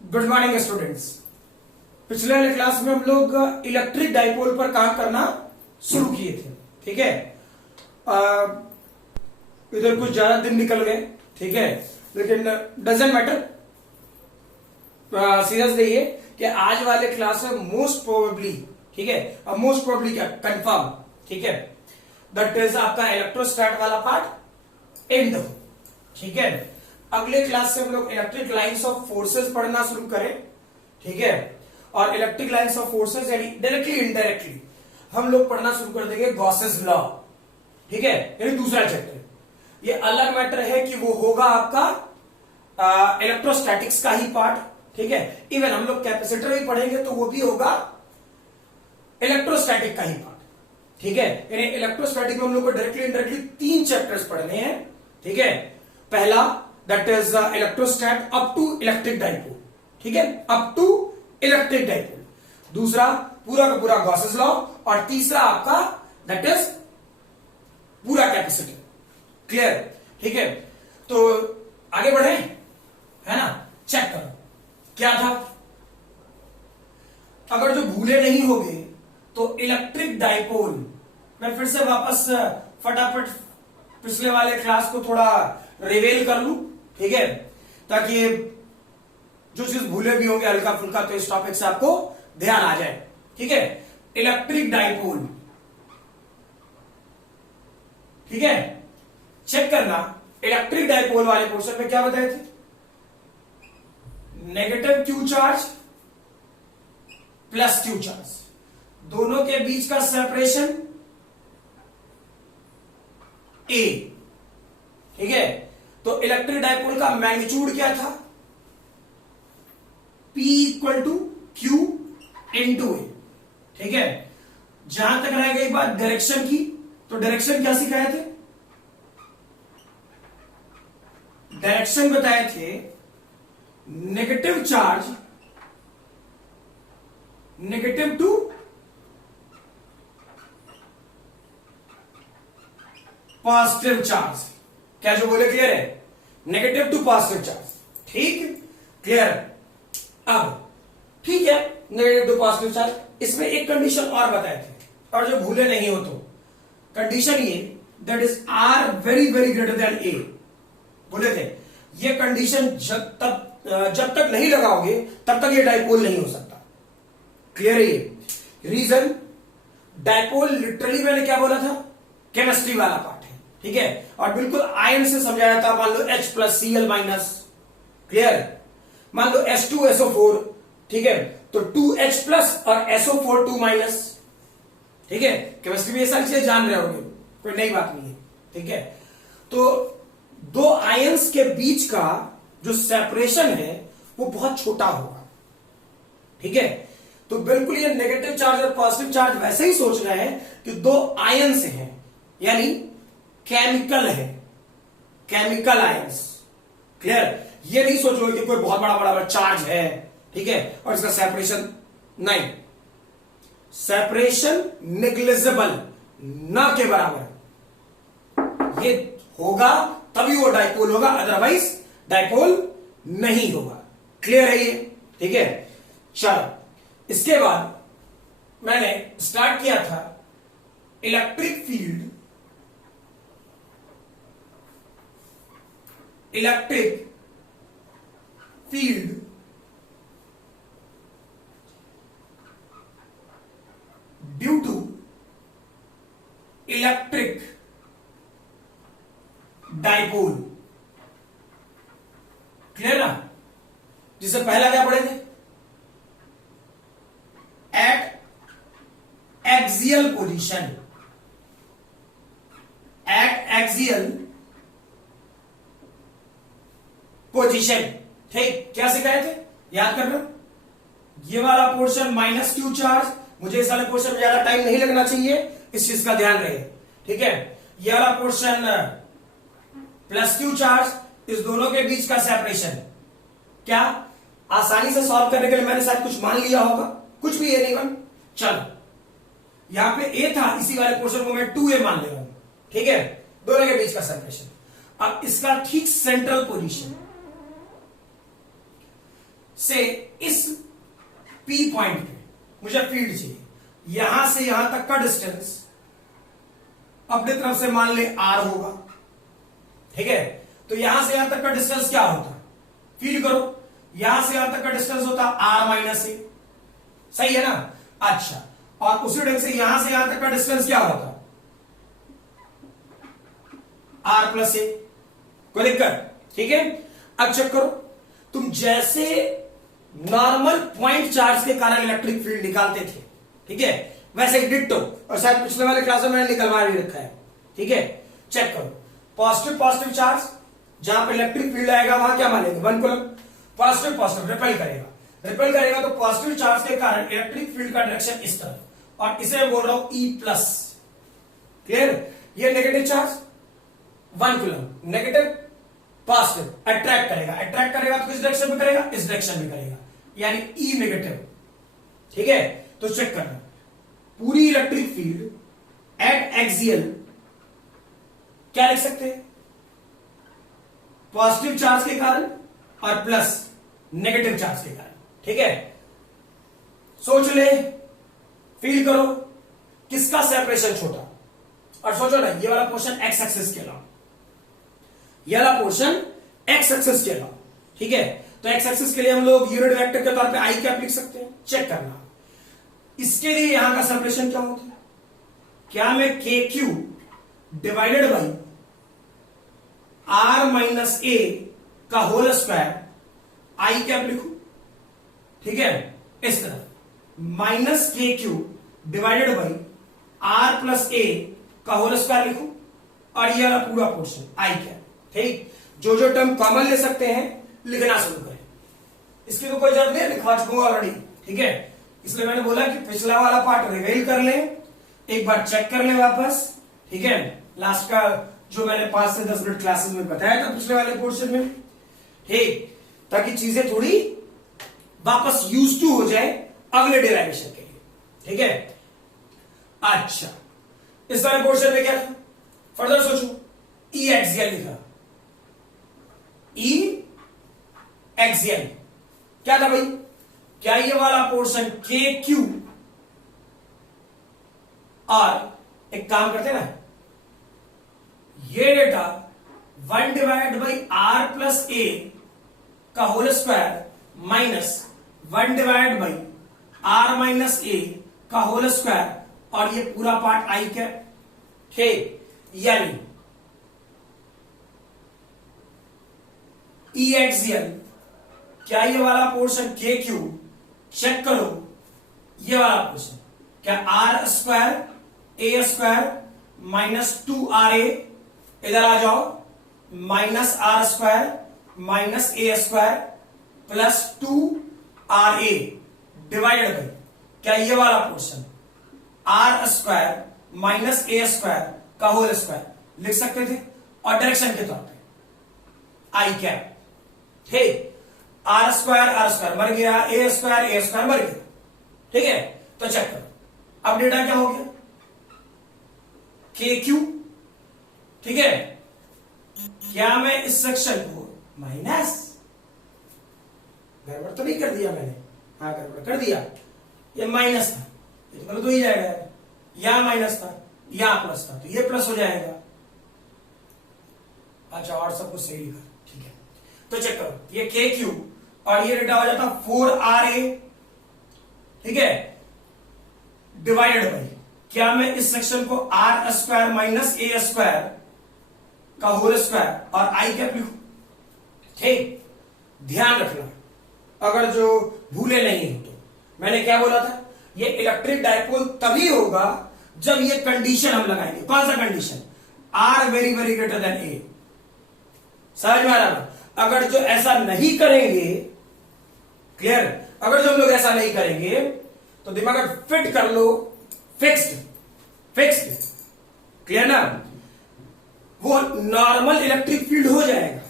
Good morning students. पिछले वाले class में हम लोग इलेक्ट्रिक डाइपोल पर काम करना शुरू किए थे। ठीक है, इधर कुछ ज्यादा दिन निकल गए, ठीक है, लेकिन डजेंट मैटर। सीरियस रहिए कि आज वाले क्लास में मोस्ट प्रोबेबली, ठीक है, अब मोस्ट प्रोबेबली क्या कंफर्म, ठीक है, दैट इज आपका इलेक्ट्रोस्टैट वाला पार्ट एंड हो। ठीक है, अगले क्लास से हम लोग इलेक्ट्रिक लाइंस ऑफ फोर्सेस पढ़ना शुरू करें। ठीक है, और इलेक्ट्रिक लाइंस ऑफ फोर्सेस यानी डायरेक्टली इनडायरेक्टली हम लोग पढ़ना शुरू कर देंगे गॉसेस लॉ। ठीक है, यानी दूसरा चैप्टर। ये अलग मैटर है कि वो होगा आपका इलेक्ट्रोस्टैटिक्स का ही पार्ट। ठीक है, इवन हम लोग कैपेसिटर भी पढ़ेंगे तो वो भी होगा इलेक्ट्रोस्टैटिक का ही पार्ट। ठीक है, यानी इलेक्ट्रोस्टैटिक में हम लोग को डायरेक्टली इनडायरेक्टली 3 चैप्टर्स पढ़ने हैं। ठीक है, पहला that is electrostat up to electric dipole. ठीक है, अप टू इलेक्ट्रिक डाइपोल। दूसरा पूरा का पूरा गॉसेस लॉ, और तीसरा आपका दैट इज पूरा कैपेसिटर। क्लियर? ठीक है, तो आगे बढ़े, है ना। चेक करो क्या था। अगर जो भूले नहीं होगे तो इलेक्ट्रिक डाइपोल, मैं फिर से वापस फटाफट पिछले वाले क्लास को थोड़ा रिवेल कर लूं, ठीक है, ताकि जो चीज भूले भी होंगे हल्का फुल्का तो इस टॉपिक से आपको ध्यान आ जाए। ठीक है, इलेक्ट्रिक डाइपोल, ठीक है, चेक करना। इलेक्ट्रिक डाइपोल वाले पोर्शन में क्या बताए थे? Negative Q charge plus Q charge, दोनों के बीच का सेपरेशन ए। ठीक है, तो इलेक्ट्रिक डाइपोल का मैग्नीट्यूड क्या था? P equal to q into a. ठीक है, जहां तक रह गई बात डायरेक्शन की, तो डायरेक्शन क्या सिखाए थे? डायरेक्शन बताए थे negative charge negative to positive charge. क्या जो बोले क्लियर है? Negative to positive charge. ठीक, क्लियर। अब ठीक है, नेगेटिव टू पॉजिटिव चार्ज, इसमें एक कंडीशन और बताए थे, और जो भूले नहीं हो तो कंडीशन ये that is r very very greater than a बोले थे। ये कंडीशन जब तक नहीं लगाओगे तब तक ये डाइपोल नहीं हो सकता। क्लियर है ये? रीजन, डाइपोल लिटरली मैंने क्या बोला था, केमिस्ट्री वाला पार्ट है। ठीक है, और बिल्कुल आयन से समझाया था। मान लो H plus Cl minus, clear. मान लो H2SO4, ठीक है, तो 2H प्लस और SO4 2 माइनस। ठीक है, केमिस्ट्री में ये सारी चीजें जान रहे होंगे, कोई नई बात नहीं है। ठीक है, तो दो आयंस के बीच का जो सेपरेशन है वो बहुत छोटा होगा। ठीक है, तो बिल्कुल ये नेगेटिव चार्ज और पॉजिटिव चार्ज वैसे ही सोच रहे हैं कि दो आयंस हैं, यानी केमिकल है, केमिकल आयंस। क्लियर? ये नहीं सोच लो कि कोई बहुत बड़ा बड़ा चार्ज है, ठीक है, और इसका सेपरेशन नहीं, सेपरेशन नेग्लिजिबल, ना के बराबर। ये होगा तभी वो डाइपोल होगा, अदरवाइज डाइपोल नहीं होगा। क्लियर है ये? ठीक है, चलो इसके बाद मैंने स्टार्ट किया था electric field, electric field due to electric dipole. Clear ना? जिससे पहला क्या पढ़े थे? At axial position, at axial position. ठीक, क्या सिखाए थे? याद कर लो। ये वाला पोर्शन माइनस क्यू चार्ज, मुझे इस वाले पोर्शन में ज्यादा टाइम नहीं लगना चाहिए, इस चीज का ध्यान रहे। ठीक है, ये वाला पोर्शन प्लस क्यू चार्ज, इस दोनों के बीच का सेपरेशन। क्या आसानी से सॉल्व करने के लिए मैंने शायद कुछ मान लिया होगा, कुछ भी ये नहीं बन। चलो, यहां पे ए था, इसी वाले पोर्शन को मैं 2a मान लेगा। ठीक है, दोनों के बीच का सेपरेशन। अब इसका ठीक सेंट्रल पोजीशन, से इस P पॉइंट पे मुझे फील्ड चाहिए, यहां से यहां तक का डिस्टेंस अपनी तरफ से मान ले R होगा, ठीक है। तो यहां से यहां तक का डिस्टेंस क्या होता, फील करो, यहां से यहां तक का डिस्टेंस होता R माइनस ए, सही है ना। अच्छा, और उसी ढंग से यहां से यहां तक का डिस्टेंस क्या होता, R प्लस ए, कोई दिक्कत, ठीक है। अब चेक करो, तुम जैसे नॉर्मल पॉइंट चार्ज के कारण इलेक्ट्रिक फील्ड निकालते थे, ठीक है, वैसे ही डिट्टो, और शायद पिछले वाले क्लास में मैंने निकलवा भी रखा है, ठीक है। चेक करो, पॉजिटिव पॉजिटिव चार्ज जहां पर इलेक्ट्रिक फील्ड आएगा वहां क्या मानेंगे, 1 कूलम, पॉजिटिव पॉजिटिव रिपेल करेगा, रिपेल करेगा तो पॉजिटिव चार्ज के कारण इलेक्ट्रिक फील्ड का डायरेक्शन इस तरफ, और इसे मैं बोल रहा हूं E प्लस, क्लियर। ये negative charge 1 coulomb, negative positive attract करेगा, अट्रैक्ट करेगा तो किस डायरेक्शन में करेगा, इस डायरेक्शन में करेगा, यानी E नेगेटिव, ठीक है। तो चेक करना, पूरी इलेक्ट्रिक फील्ड एट एक्सियल क्या लिख सकते हैं, पॉजिटिव चार्ज के कारण और प्लस नेगेटिव चार्ज के कारण, ठीक है। सोच ले, फील करो, किसका सेपरेशन छोटा, और सोचो ना, ये वाला पोर्शन एक्स एक्सिस के अलावा, ये वाला पोर्शन एक्स एक्सिस के अलावा, ठीक है। तो एक्स एक्सिस के लिए हम लोग यूनिट वेक्टर के तौर पे आई कैप लिख सकते हैं, चेक करना। इसके लिए यहां का सेपरेशन क्या होता है, क्या मैं k Q divided by r minus a का होल स्क्वायर आई कैप लिखूं, ठीक है, इस तरह माइनस के Q divided by r plus a का होल स्क्वायर लिखूं, और ये वाला पूरा पोर्शन आई कैप, ठीक। जो जो टर्म कॉमन ले सकते हैं लिखना शुरू करें, इसकी तो कोई जरूरत नहीं, लिखवा चुका ऑलरेडी, ठीक है। इसलिए मैंने बोला कि पिछला वाला पार्ट रिवील कर लें, एक बार चेक कर लें वापस, ठीक है। लास्ट का जो मैंने 5 से 10 मिनट क्लासेस में बताया था पिछले वाले पोर्शन में, ठीक, ताकि चीजें थोड़ी वापस यूज टू हो जाए अगले डेरिवेशन के लिए, ठीक है। अच्छा, इस वाले पोर्शन में क्या था, फर्दर सोचो, ई एक्सियल लिखा, ई एक्सियल क्या था भाई, क्या ये वाला पोर्शन के क्यू, और एक काम करते ना, ये data 1 divide by r plus a का whole square minus 1 divide by r minus a का होल स्क्वायर, और ये पूरा पार्ट आई क्या, ठीक। यानी ई एक्सियल, क्या ये वाला पोर्शन के क्यू, चेक करो, ये वाला पोर्शन क्या R square A square minus 2 RA, इधर आ जाओ, minus R square minus A square plus 2 RA divided by क्या ये वाला पोर्शन आर स्क्वायर माइनस ए स्क्वायर का होल स्क्वायर लिख सकते थे, और डायरेक्शन के तौर पे आई कैप, ठीक। आर स्क्वायर मर गया, ए स्क्वायर मर गया, ठीक है। तो चेक करो, अब डेटा क्या हो गया, के क्यू, ठीक है। क्या मैं इस सेक्शन को माइनस, गड़बड़ तो नहीं कर दिया मैंने, हाँ गड़बड़ कर दिया, ये माइनस था, ये तो गलत हो ही जाएगा, यहां माइनस था, यहां प्लस था, तो ये प्लस हो जाएगा। अच्छा, और सब कुछ सही लिखा, ठीक है। तो चेक करो, ये के क्यू और ये डेटा हो जाता 4RA, ठीक है, डिवाइडेड बाई क्या मैं इस सेक्शन को आर स्क्वायर माइनस ए स्क्वायर का होल स्क्वायर और आई कैप लिखूं, ठीक। ध्यान रखना, अगर जो भूले नहीं हो तो मैंने क्या बोला था, ये इलेक्ट्रिक डायपोल तभी होगा जब ये कंडीशन हम लगाएंगे। कौन सा condition, r very very greater than a, समझ में आ रहा ना। अगर जो ऐसा नहीं करेंगे, क्लियर, अगर जो हम लोग ऐसा नहीं करेंगे तो दिमाग में फिट कर लो, फिक्स्ड, क्लियर ना, वो नॉर्मल इलेक्ट्रिक फील्ड हो जाएगा,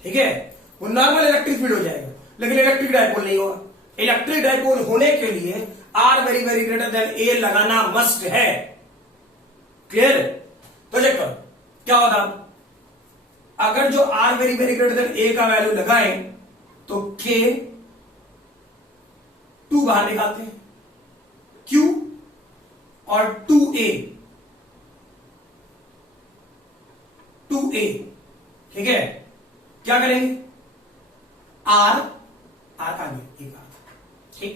ठीक है, वो नॉर्मल इलेक्ट्रिक फील्ड हो जाएगा, लेकिन इलेक्ट्रिक डायपोल नहीं होगा। इलेक्ट्रिक डायपोल होने के लिए r very very greater than a लगाना मस्ट है, क्लियर। तो देखो क्या होता, अगर जो r very very greater than a का वैल्यू लगाएं तो के बाहर निकालते हैं, Q और 2A, 2A, ठीक है। क्या करेंगे, R का नहीं, एक R, ठीक,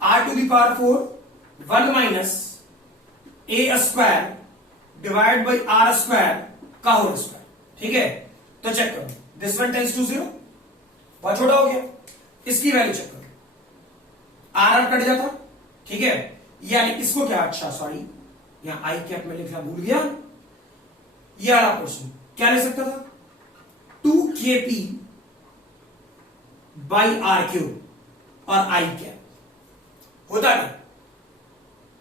R टू द पावर 4 1 माइनस A square divide by R square का होल स्क्वायर, ठीक है। तो चेक करो, दिस वन टेंस टू 0, बहुत छोटा हो गया, इसकी वैल्यू चेक करो, R कट जाता, ठीक है, यानी इसको क्या, अच्छा सॉरी यहां आई कैप में लिखना भूल गया, ये वाला क्वेश्चन क्या ले सकता था, 2kp बाई आर क्यूब और आई कैप होता क्या,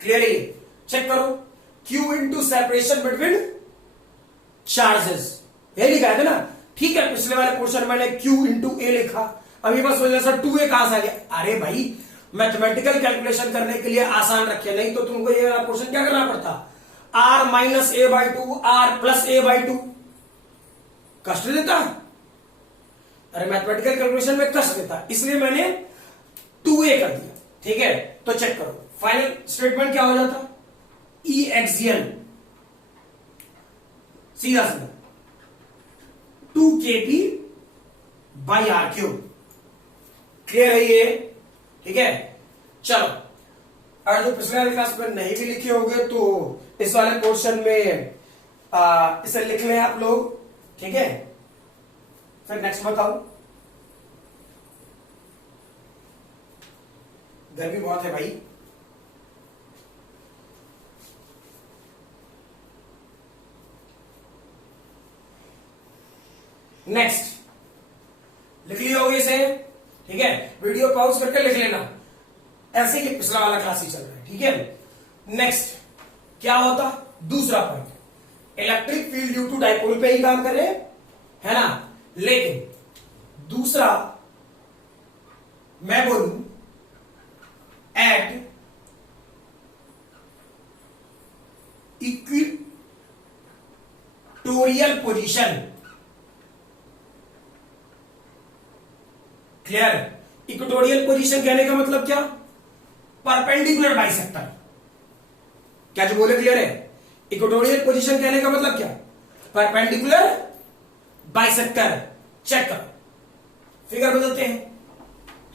क्लियर है, चेक करो, Q into separation between charges, यही लिखा है ना, ठीक है। पिछले वाले पोर्शन मैंने Q इंटू ए लिखा, अभी बस वजह से 2A कहां से आ गया, अरे भाई मैथमेटिकल कैलकुलेशन करने के लिए आसान रखे, नहीं तो तुमको ये वाला पोर्शन क्या करना पड़ता, R minus A by 2, R plus A by 2, कष्ट देता, अरे मैथमेटिकल कैलकुलेशन में कष्ट देता, इसलिए मैंने 2A कर दिया, ठीक है। तो चेक करो, फाइनल स्टेटमेंट क्या हो जाता, ई एक्सियल सीधा सीधा 2kp by R cube, clear है ये, ठीक है। चलो, और जो पिछले वाले क्लास में नहीं भी लिखे होंगे तो इस वाले पोर्शन में इसे लिख लें आप लोग, ठीक है। फिर नेक्स्ट बताओ, गर्मी बहुत है भाई, नेक्स्ट लिख लिया होगी इसे, ठीक है, वीडियो पॉज करके लिख लेना, ऐसे ही पिछला वाला क्लास ही चल रहा है, ठीक है। नेक्स्ट क्या होता, दूसरा point, electric field due to dipole पे ही काम करे, है ना, लेकिन दूसरा मैं बोलूं at equatorial position, clear, equatorial position कहने का मतलब क्या, परपेंडिकुलर बाइसेक्टर, क्या जो बोले क्लियर है, इक्वेटोरियल पोजीशन कहने का मतलब क्या, परपेंडिकुलर बाइसेक्टर, चेक कर, फिगर बदलते हैं,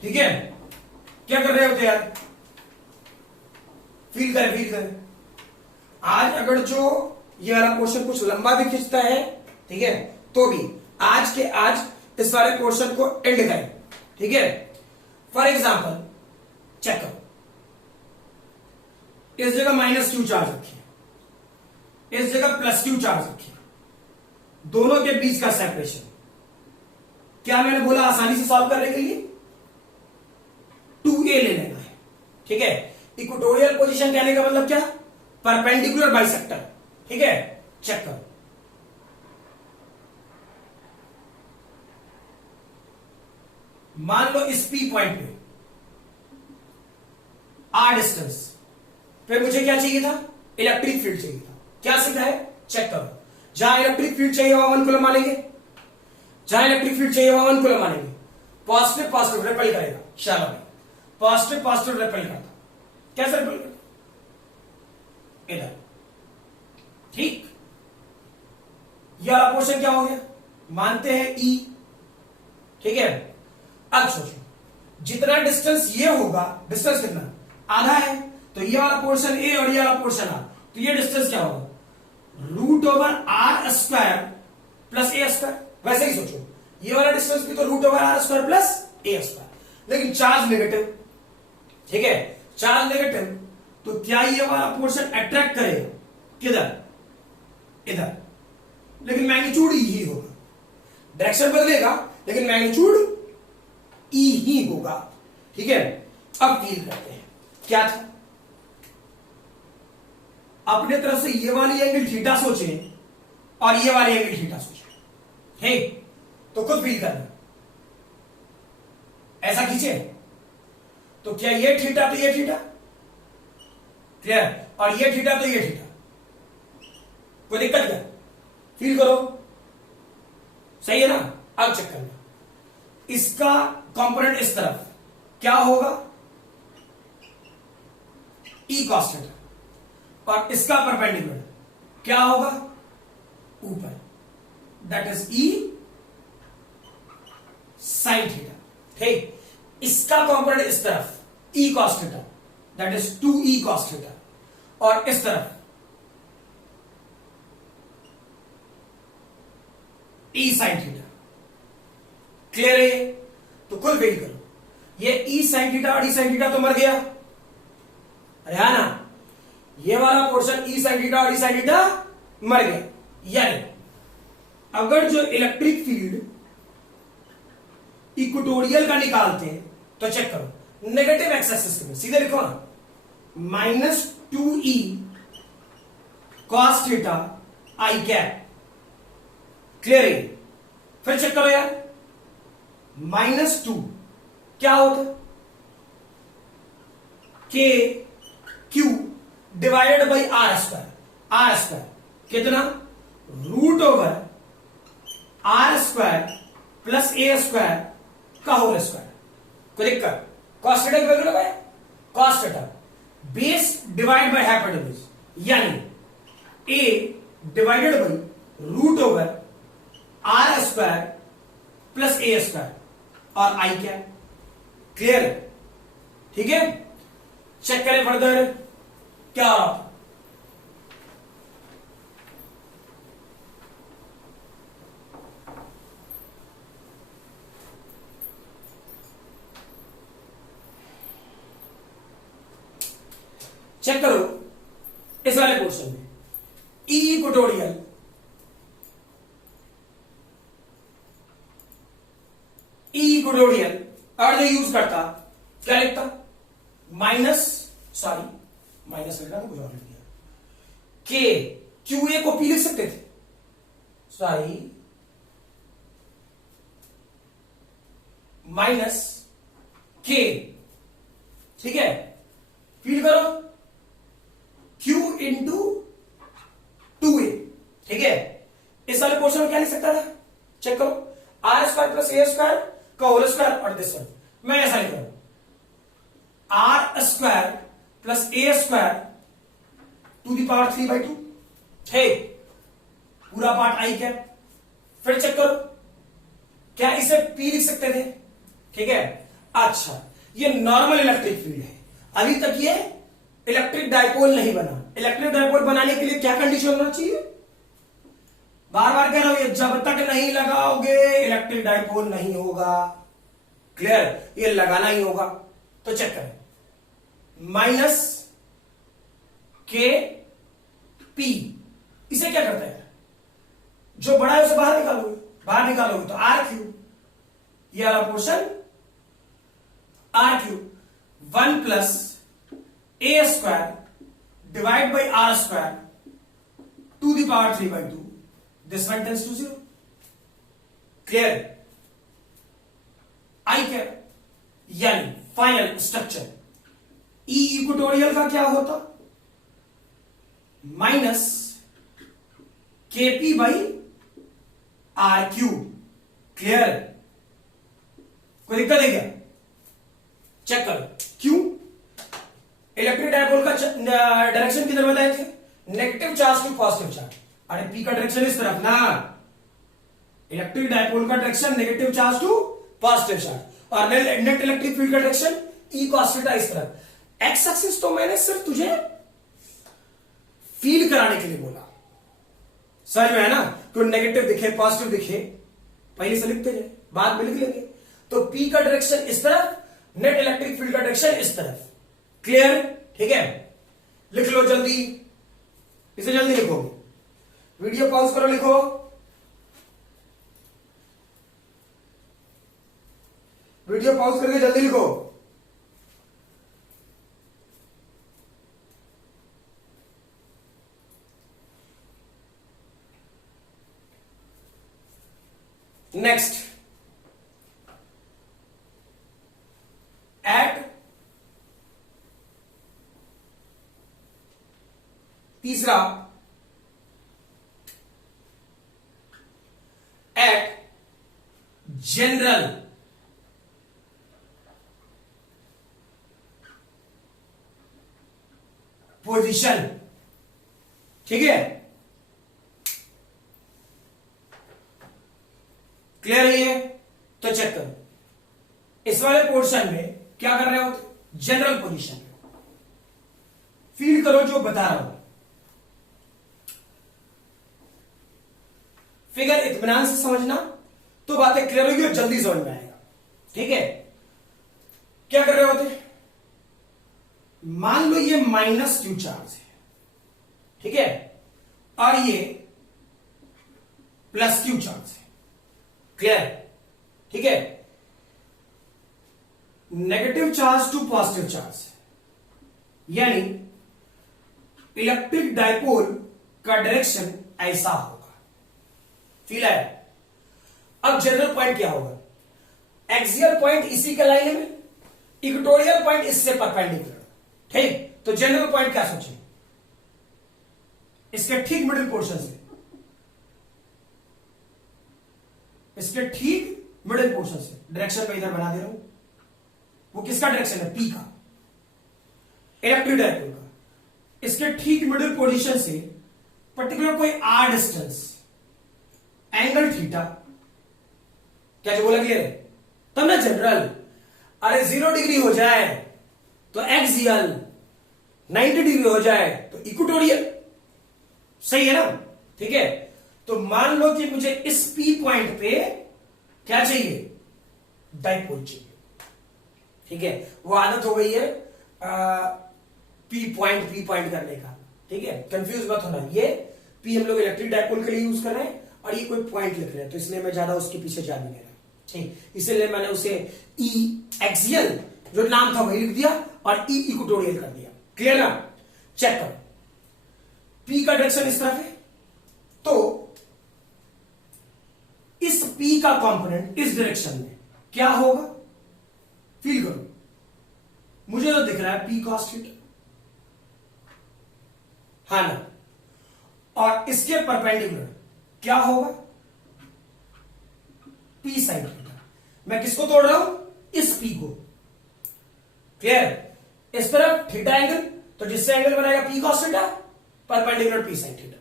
ठीक है, क्या कर रहे होते यार, फील करें, आज अगर जो ये वाला पोर्शन कुछ लंबा भी खींचता है, ठीक है, तो भी आज के आज इस वाले पोर्शन को एंड करें, ठीक है। फॉर एग्जाम्पल चेक करो, इस जगह -q चार्ज रखिए, इस जगह +q चार्ज रखिए, दोनों के बीच का सेपरेशन, क्या मैंने बोला आसानी से सॉल्व करने के लिए 2A ले लेना है, ठीक है। इक्वेटोरियल पोजीशन कहने का मतलब क्या, परपेंडिकुलर बाइसेक्टर, ठीक है, चेक करो, मान लो इस P पॉइंट पे R डिस्टेंस पे मुझे क्या चाहिए था, इलेक्ट्रिक फील्ड चाहिए था, क्या सीखा है, चेक करो, जहां इलेक्ट्रिक फील्ड चाहिए वहां 1 कूलम मानेंगे, जहां इलेक्ट्रिक फील्ड चाहिए वहां 1 कूलम मानेंगे, पॉजिटिव पॉजिटिव रिपेल करेगा, चलो भाई पॉजिटिव पॉजिटिव रिपेल करता, कैसे रिपेल करता, इधर, ठीक, यह पोर्शन क्या हो गया, मानते हैं E, ठीक है। अब सोचो जितना डिस्टेंस ये होगा, डिस्टेंस कितना, आधा है, तो ये वाला पोर्शन ए और ये वाला पोर्शन आर, तो ये डिस्टेंस क्या होगा, √r स्क्वायर प्लस ए स्क्वायर, वैसे ही सोचो ये वाला डिस्टेंस भी तो √r स्क्वायर प्लस ए स्क्वायर, लेकिन चार्ज नेगेटिव, ठीक है, चार्ज नेगेटिव, तो क्या ये वाला पोर्शन अट्रैक्ट करेगा, किधर, इधर, लेकिन मैग्नीट्यूड ही होगा, डायरेक्शन बदलेगा लेकिन मैग्नीट्यूड ई ही होगा, ठीक है। अब फील करते हैं क्या था, अपने तरफ से ये वाली एंगल थीटा सोचे और ये वाली एंगल थीटा सोचे, ठीक, तो खुद फील करना, ऐसा खींचे तो क्या ये थीटा तो ये थीटा, क्लियर, और ये थीटा तो ये थीटा, कोई दिक्कत क्या, फील करो, सही है ना। अब चेक करना, इसका कंपोनेंट इस तरफ क्या होगा, ई कॉस थीटा, और इसका परपेंडिकुलर क्या होगा, ऊपर, that is E sine theta. ठीक, इसका कॉम्पोनेंट इस तरफ ई cos theta, that is 2e cos theta, और इस तरफ ई साइन थीटा। क्लियर है ये? तो कुल वेट करो, ये ई साइन थीटा और ई साइन थीटा तो मर गया, अरे हा ना, ये वाला पोर्शन ई साइन थीटा और ई साइन थीटा मर गया। यानी अगर जो इलेक्ट्रिक फील्ड इक्वेटोरियल का निकालते हैं तो चेक करो, नेगेटिव एक्स एक्सिस में सीधे लिखो ना, -2e cos theta i cap. Clear है? फिर चेक करो यार, -2 क्या होता, k Q divided by are square. R square कितना, √/r² प्लस ए स्क्वायर का होल स्क्वायर। कोई दिक्कत? कॉस थीटा की वैल्यू लगाए, cos theta base divide by hypotenuse, यानी a divided by √/r² plus A square और आई क्या। क्लियर है? ठीक है, चेक करें फर्दर क्या हो रहा। चेक करो इस वाले पोर्शन में ई इक्वेटोरियल अर्थ यूज करता, क्या लिखता, माइनस लिखा तो कुछ और लिख दिया, के क्यू ए को पी लिख सकते थे, माइनस के, ठीक है, फील करो Q इंटू 2a। ठीक है, इस वाले पोर्शन में क्या लिख सकता था, चेक करो, r² प्लस ए स्क्वायर का होल स्क्वायर, और दिस वन मैं ऐसा लिख रहा हूं, r² plus A square to the power 3/2। है पूरा पार्ट आई क्या। फिर चेक करो, क्या इसे P लिख सकते थे, ठीक है। अच्छा, ये नॉर्मल इलेक्ट्रिक फील्ड है, अभी तक ये इलेक्ट्रिक डायपोल नहीं बना। इलेक्ट्रिक डायपोल बनाने के लिए क्या कंडीशन होना चाहिए, बार बार कह रहा हूं, ये जब तक नहीं लगाओगे इलेक्ट्रिक डायपोल नहीं होगा। क्लियर, ये लगाना ही होगा। तो चेक करें, माइनस के पी, इसे क्या करता है, जो बड़ा है उसे बाहर निकालोगे तो r3, ये वाला portion r3 1 plus A square divide by r² to the power 3/2, this one tends to 0। Clear, i क्या, यानी फाइनल स्ट्रक्चर ई इक्वेटोरियल का क्या होता, minus KP by r3। Clear, कोई दिक्कत है क्या, चेक करो, क्यों, इलेक्ट्रिक डायपोल का डायरेक्शन किधर बताए थे, negative charge to positive charge. अरे पी का डायरेक्शन इस तरफ ना, इलेक्ट्रिक डायपोल का direction negative charge to positive charge, और नेट इलेक्ट्रिक फील्ड का डायरेक्शन ई कॉस थीटा इस तरफ। एक्स एक्सिस तो मैंने सिर्फ तुझे फील कराने के लिए बोला, समझ में है ना, तो नेगेटिव दिखे पॉजिटिव दिखे पहले से लिखते जाए, बाद में लिख लेंगे। तो पी का डायरेक्शन इस तरफ, नेट इलेक्ट्रिक फील्ड का डायरेक्शन इस तरफ। क्लियर, ठीक है, लिख लो जल्दी, इसे जल्दी लिखो, वीडियो पॉज करो, लिखो, वीडियो पॉज करके जल्दी लिखो। नेक्स्ट, एट तीसरा, एट जनरल पोजीशन। ठीक है, क्लियर है ये? तो चेक करो, इस वाले पोर्शन में क्या कर रहे हो? जनरल पोजीशन फील करो जो बता रहा हूं। फिगर इत्मीनान से समझना तो बातें क्लियर होगी और जल्दी समझ में आएगा। ठीक है, क्या कर रहे होते? मान लो ये -q चार्ज है, ठीक है, और ये +q चार्ज है। क्लियर? ठीक है, negative charge to positive charge, यानी इलेक्ट्रिक डायपोल का डायरेक्शन ऐसा होगा। फील है? अब जनरल पॉइंट क्या होगा? एक्सियल पॉइंट इसी के लाइन में, इक्वेटोरियल पॉइंट इससे परपेंडिकुलर। ठीक, तो जनरल पॉइंट क्या सोचें? इसके ठीक मिडिल पोर्शन से, इसके ठीक मिडिल पोर्शन से डायरेक्शन में इधर बना दे रहा हूं। वो किसका डायरेक्शन है? पी का, इलेक्ट्रिक डायपोल का। इसके ठीक मिडिल पोजीशन से पर्टिकुलर कोई आर डिस्टेंस, एंगल थीटा, क्या जो बोला क्लियर है? तब ना जनरल। अरे 0 डिग्री हो जाए तो एक्सियल, 90 डिग्री हो जाए तो इक्वेटोरियल। सही है ना? ठीक है, तो मान लो कि मुझे इस पी पॉइंट पे क्या चाहिए? डायपोल चाहिए। ठीक है, वो आदत हो गई है पी पॉइंट करने का। ठीक है, कंफ्यूज मत होना। ये पी हम लोग इलेक्ट्रिक डायपोल के लिए यूज कर रहे हैं और ये कोई पॉइंट लिख रहे हैं, तो इसलिए मैं ज्यादा उसके पीछे जा नहीं रहा। ठीक, इसलिए मैंने उसे ई एक्सियल जो नाम था वही लिख दिया और ई इक्वेटोरियल कर दिया। क्लियर ना? चेक करो, पी का डायरेक्शन इस तरफ है, तो इस पी का कंपोनेंट इस डायरेक्शन में क्या होगा? फील करो, मुझे तो दिख रहा है पी कॉस थीटा, हाँ ना? और इसके परपेंडिकुलर क्या होगा? P sine theta. मैं किसको तोड़ रहा हूं? इस पी को। क्लियर? इस तरफ थीटा एंगल, तो जिससे एंगल बनाएगा P cos theta, perpendicular P sine theta.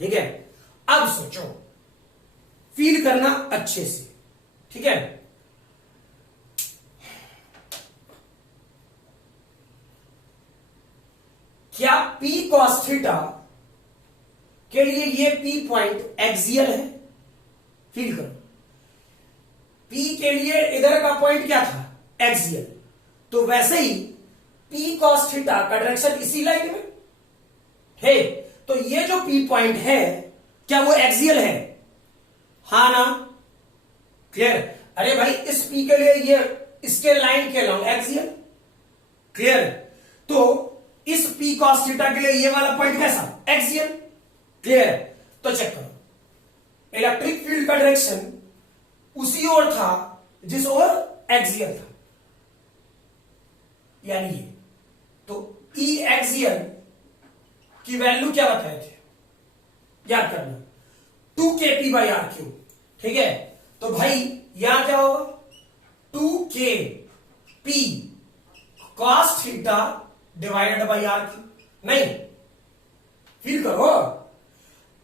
ठीक है, अब सोचो, फील करना अच्छे से। ठीक है, क्या पी कॉस थीटा के लिए ये पी पॉइंट एक्सियल है? फील करो, पी के लिए इधर का पॉइंट क्या था? एक्सियल। तो वैसे ही पी कॉस थीटा का डायरेक्शन इसी लाइन में है, तो ये जो पी पॉइंट है क्या वो एक्सियल है? हाँ ना? क्लियर? अरे भाई, इस पी के लिए ये इसके लाइन के लॉन्ग एक्सियल। क्लियर? तो इस पी कॉस थीटा के लिए ये वाला पॉइंट कैसा? एक्सियल। क्लियर? तो चेक करो, इलेक्ट्रिक फील्ड का डायरेक्शन उसी ओर था जिस ओर एक्सियल था, यानी ये। तो ई एक्सियल की वैल्यू क्या बताए थे? याद करना, 2kp/r³। ठीक है, तो भाई यहां क्या होगा? 2kp cos theta divided by r³। नहीं, फील करो,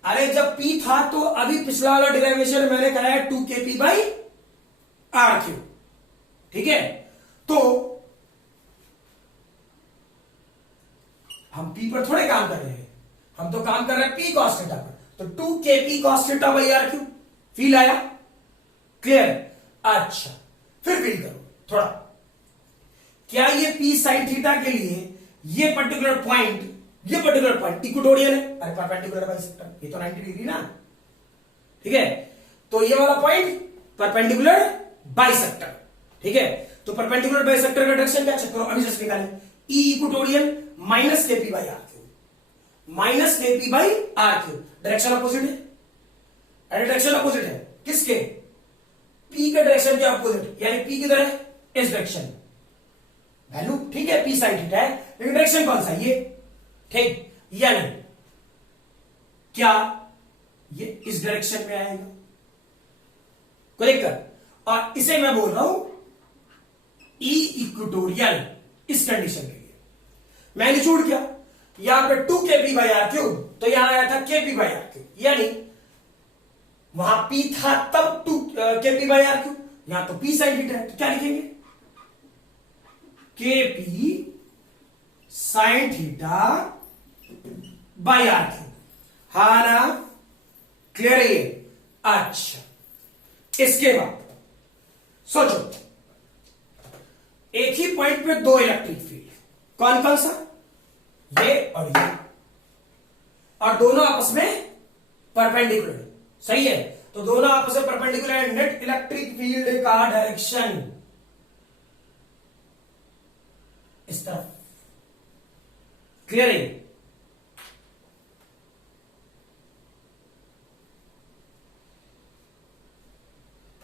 अरे जब p था तो अभी पिछला वाला डिराइवेशन मैंने कराया 2kp/r³। ठीक है, तो हम p पर थोड़े काम कर रहे हैं, हम तो काम कर रहे हैं p cos थीटा पर। तो 2kp cos थीटा/r³। फील आया? क्लियर? अच्छा, फिर फील करो थोड़ा, क्या ये p sin थीटा के लिए ये पर्टिकुलर पॉइंट इक्वेटोरियल है? अरे परपेंडिकुलर बाइसेक्टर, ये तो 90 डिग्री ना। ठीक है, तो ये वाला पॉइंट परपेंडिकुलर बाइसेक्टर। ठीक है, तो परपेंडिकुलर बाइसेक्टर का डायरेक्शन क्या? चेक करो, अभी जस्ट निकालें। ई equatorial -kp/r³, -kp/r³। Direction opposite है, अरे डायरेक्शन अपोजिट है किसके? पी के डायरेक्शन के अपोजिट, यानी पी किधर है? इस डायरेक्शन। वैल्यू ठीक है, पी साइन थीटा है, लेकिन डायरेक्शन कौन सा? ये। ठीक, या नहीं? क्या ये इस डायरेक्शन में आएगा? को देखकर, और इसे मैं बोल रहा हूं ई इक्वेटोरियल। इस कंडीशन के लिए मैग्नीट्यूड क्या? यहां पे 2 kp/r³, तो यहां आया था kp/r³, यानी वहां P था तब 2 kp/r³, यहां तो P sin थीटा है, तो क्या लिखेंगे? kp sin थीटा/r³। हाँ ना, क्लियर है ये? अच्छा, इसके बाद सोचो, एक ही पॉइंट पे दो इलेक्ट्रिक फील्ड, कौन कौन सा? ये और ये, और दोनों आपस में परपेंडिकुलर, सही है? तो दोनों आपस में परपेंडिकुलर है, नेट इलेक्ट्रिक फील्ड का डायरेक्शन इस तरफ, क्लियर है?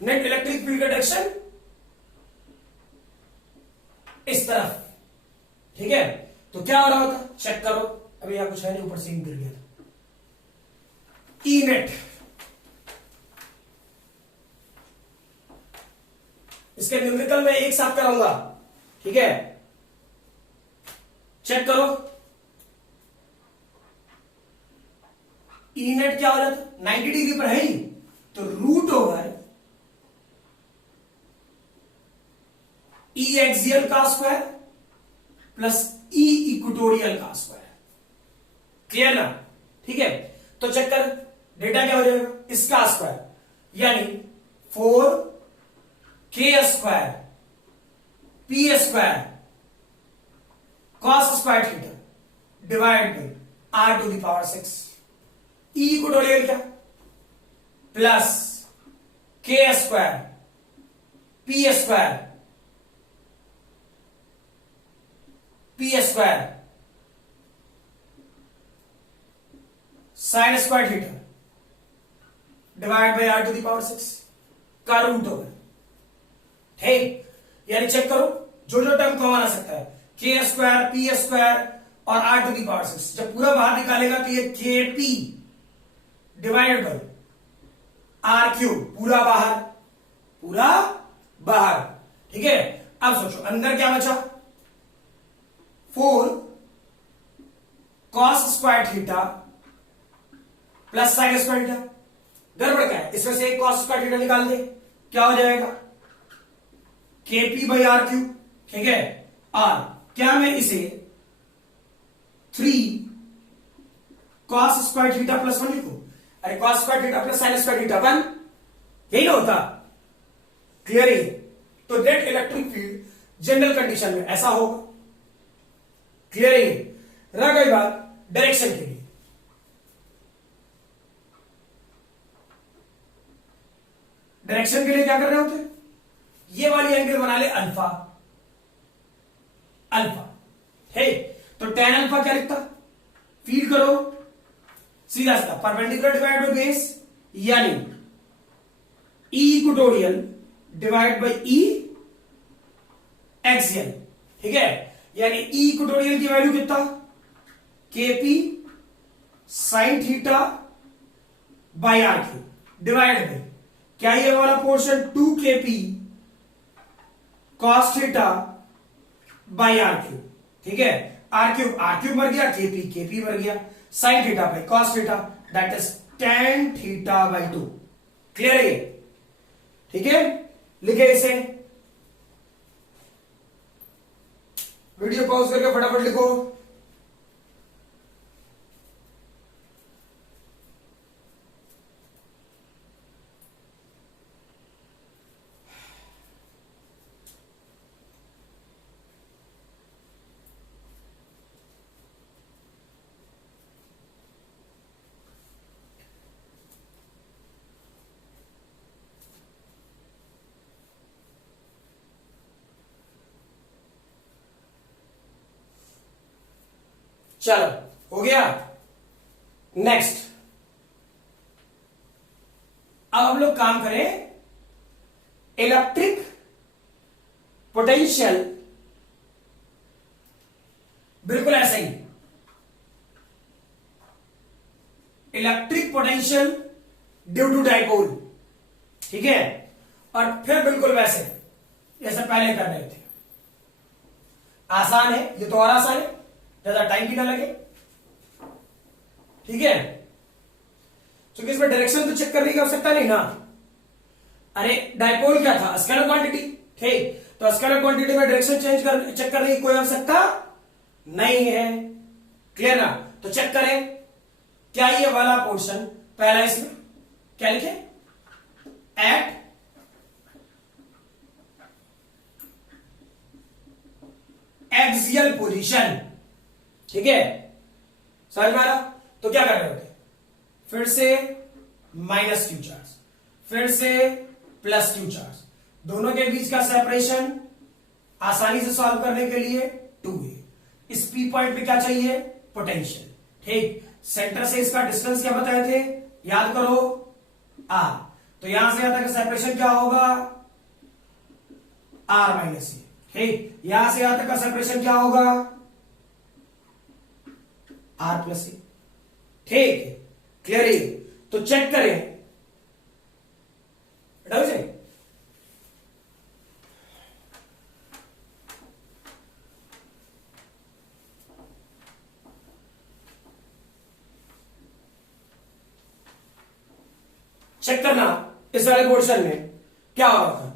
नेट इलेक्ट्रिक फील्ड का डायरेक्शन इस तरफ, ठीक है? तो क्या हो रहा होता, चेक करो, अभी यहां कुछ है नहीं, ऊपर से गिर गया था। ई नेट, इसके न्यूमेरिकल में एक साथ कराऊंगा, ठीक है? चेक करो, ई नेट क्या हो जाता, 90 डिग्री पर है ही, तो √/, ई एक्सियल का स्क्वायर प्लस ई इक्वेटोरियल का स्क्वायर, क्लियर ना? ठीक है, तो चेक कर, डेटा क्या हो जाएगा, इसका स्क्वायर यानी 4k² p² cos square theta divide by r⁶, e equatorial क्या, plus k² p² sin square theta divide by r⁶ का √/, ठीक? यानी चेक करो, जो जो टर्म कॉमन आ सकता है, k² p² और r⁶, जब पूरा बाहर निकालेगा तो ये kp डिवाइडेड बाई r³, पूरा बाहर, ठीक है? अब सोचो अंदर क्या बचा, 4 cos square theta plus sin square theta, गड़बड़ क्या है, इसमें से एक cos स्क्वायर थीटा निकाल दे, क्या हो जाएगा, kp/r³, ठीक है? और क्या मैं इसे 3 cos स्क्वायर थीटा प्लस 1 लिखूं? अरे cos square theta plus sin square theta 1, यही ना होता, क्लियर है? तो net electric field general condition में ऐसा होगा, क्लियर है? रह गई बात डायरेक्शन के लिए, डायरेक्शन के लिए क्या कर रहे होते, ये वाली एंगल बना ले अल्फा, है तो tan अल्फा क्या लिखता, फील करो, सीधा सीधा परपेंडिकुलर डिवाइड बाई बेस, यानी e equatorial divide by e axial, ठीक है? यानी ई इक्वेटोरियल की वैल्यू कितना, kp sin θ/r³ divide by क्या ये वाला पोर्शन 2kp cos θ/r³, ठीक है? r³ मर गया, kp मर गया, sin θ/cos θ that is tan θ/2, clear है? ठीक है, लिखे इसे, वीडियो पॉज करके फटाफट लिखो। चलो हो गया, नेक्स्ट अब हम लोग काम करें इलेक्ट्रिक पोटेंशियल, बिल्कुल ऐसे ही electric potential due to dipole, ठीक है? और फिर बिल्कुल वैसे जैसे पहले कर रहे थे, आसान है ये तो, और आसान है, ज्यादा टाइम भी ना लगे, ठीक है, क्योंकि इसमें डायरेक्शन तो चेक करने की आवश्यकता नहीं ना। अरे डायपोल क्या था, स्केलर क्वांटिटी, ठीक, तो स्केलर क्वांटिटी में डायरेक्शन चेक करने की कोई आवश्यकता नहीं है। क्लियर ना? तो चेक करें क्या ये वाला पोर्शन पहला, इसमें क्या लिखे, एट एक्सियल पोजीशन, ठीक है, समझ में आ रहा? तो क्या कर रहे होते, फिर से माइनस क्यू चार्ज, फिर से प्लस क्यू चार्ज, दोनों के बीच का सेपरेशन आसानी से सॉल्व करने के लिए 2a। इस पी पॉइंट पे क्या चाहिए, पोटेंशियल, ठीक, सेंटर से इसका डिस्टेंस क्या बताए थे, याद करो r, तो यहां से यहां तक सेपरेशन क्या होगा, r माइनस ए, ठीक, यहां से यहां तक का सेपरेशन क्या होगा, r प्लस ए, ठीक, क्लियर है? तो चेक करें, डाउट है? चेक करना इस वाले पोर्शन में क्या हो रहा था,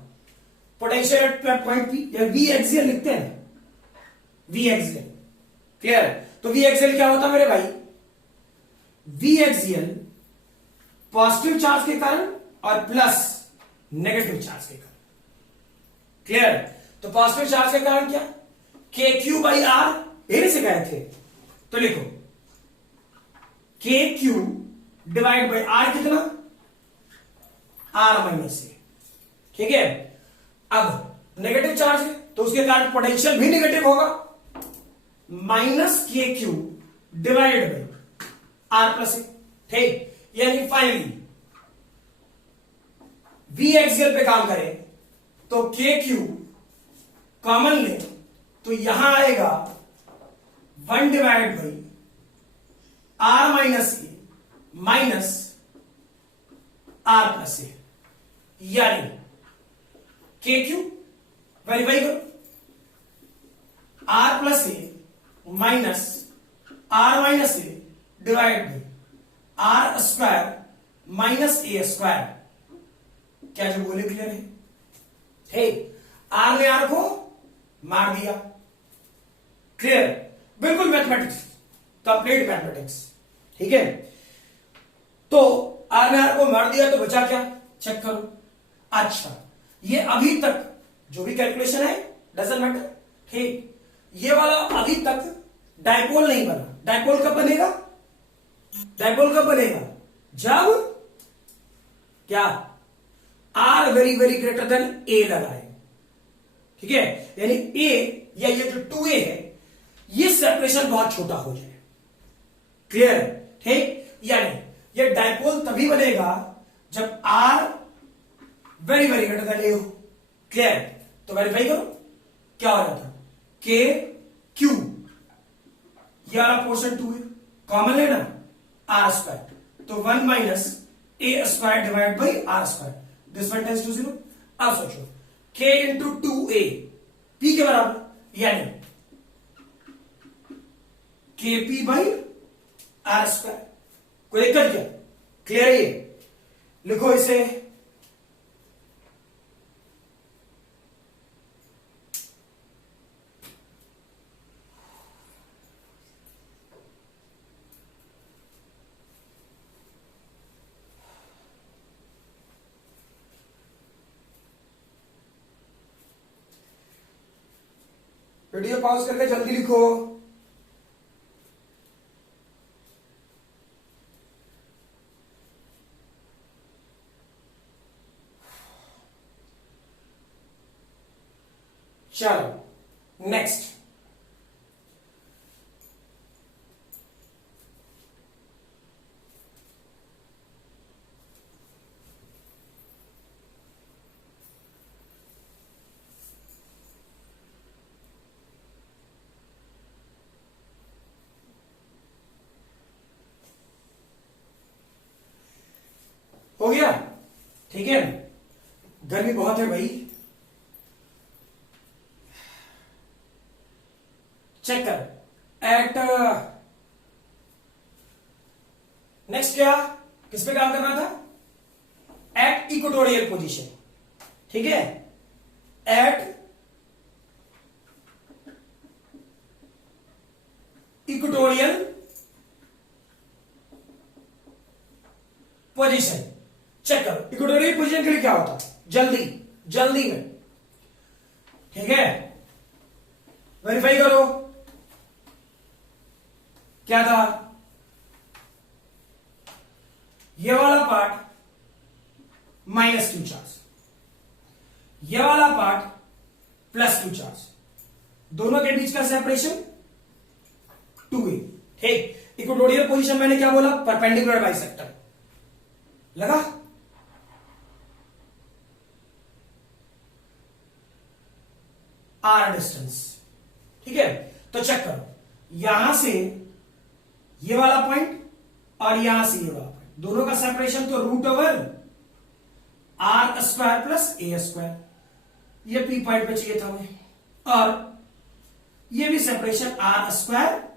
पोटेंशियल एट पॉइंट पी या वी एक्सियल लिखते हैं, वी एक्सियल, क्लियर? तो वी एक्सियल क्या होता मेरे भाई, वी एक्सियल पॉजिटिव चार्ज के कारण और प्लस नेगेटिव चार्ज के कारण, क्लियर? तो पॉजिटिव चार्ज के कारण क्या, के क्यू बाई आर, ये नहीं सिखाए थे, तो लिखो के क्यू डिवाइड बाई आर, कितना, आर माइनस ए, ठीक है। अब नेगेटिव चार्ज है तो उसके कारण पोटेंशियल भी नेगेटिव होगा, माइनस के Q divide by r plus a, ठीक, यानी फाइनली वी एक्सियल पे काम करें तो के क्यू कॉमन ले तो यहां आएगा 1 divide by r minus a minus r plus a, यानी के क्यू वेरीफाई करो, r plus a minus r minus a divide by are square minus A square, क्या जो बोले क्लियर है? आर ने आर को मार दिया, क्लियर, बिल्कुल मैथमेटिक्स, कंप्लीट मैथमेटिक्स, ठीक है। तो आर ने आर को मार दिया तो बचा क्या, चेक करो। अच्छा, ये अभी तक जो भी कैलकुलेशन है डजंट मैटर, ठीक, ये वाला अभी तक डायपोल नहीं बना। डायपोल कब बनेगा, डायपोल कब बनेगा, जब क्या r very very greater than a लगाए, ठीक है, यानी ए या ये जो 2a है ये सेपरेशन बहुत छोटा हो जाए, क्लियर, ठीक, यानी ये डायपोल तभी बनेगा जब r very very greater than a हो, क्लियर। तो वेरीफाई करो क्या हो जाता, के क्यू, ये वाला पोर्शन 2 है, कॉमन है ना, आर स्क्वायर, तो 1 minus A square divide by are square, this one tends to 0। अब सोचो k इंटू 2a p के बराबर, यानी के पी बाई आर स्क्वायर, कोई दिक्कत क्या, क्लियर है? ये लिखो इसे, वीडियो पॉज करके जल्दी लिखो। चलो नेक्स्ट, हो गया, ठीक है, गर्मी बहुत है भाई, चेक कर, एट नेक्स्ट क्या, किस पे काम करना था, एट इक्वेटोरियल पोजीशन, ठीक है, एट इक्वेटोरियल पोजीशन। चेक करो इक्वेटोरियल पोजीशन के लिए क्या होता है, जल्दी जल्दी में, ठीक है, वेरीफाई करो क्या था, ये वाला पार्ट माइनस क्यू चार्ज, ये वाला पार्ट प्लस क्यू चार्ज, दोनों के बीच का सेपरेशन 2a, ठीक। इक्वेटोरियल पोजीशन मैंने क्या बोला, परपेंडिकुलर बाइसेक्टर, लगा, आर डिस्टेंस, ठीक है। तो चेक करो, यहां से ये वाला पॉइंट और यहां से ये वाला पॉइंट, दोनों का सेपरेशन तो root over R square plus ए स्क्वायर, ये पी पॉइंट पे चाहिए था हमें, और ये भी सेपरेशन आर स्क्वायर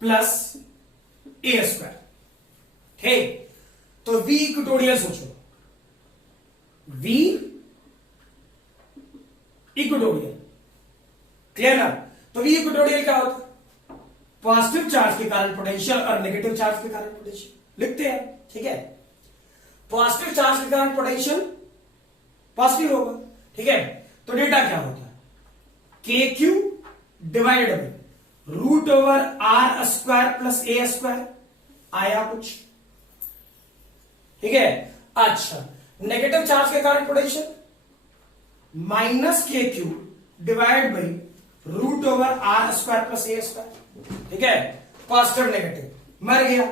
प्लस ए स्क्वायर, ठीक। तो वी इक्वेटोरियल सोचो, वी इक्वेटोरियल, क्लियर ना। तो वी इक्वेटोरियल क्या होता है, पॉजिटिव चार्ज के कारण पोटेंशियल और नेगेटिव चार्ज के कारण पोटेंशियल, लिखते हैं, ठीक है। पॉजिटिव चार्ज के कारण पोटेंशियल पॉजिटिव होगा, ठीक है। तो डेटा क्या होता है, K Q divided by root over R square plus A square, आया कुछ, ठीक है। अच्छा, नेगेटिव चार्ज के कारण पोटेंशियल माइनस के Q divide by root over R square plus A square, ठीक है। पॉजिटिव नेगेटिव मर गया,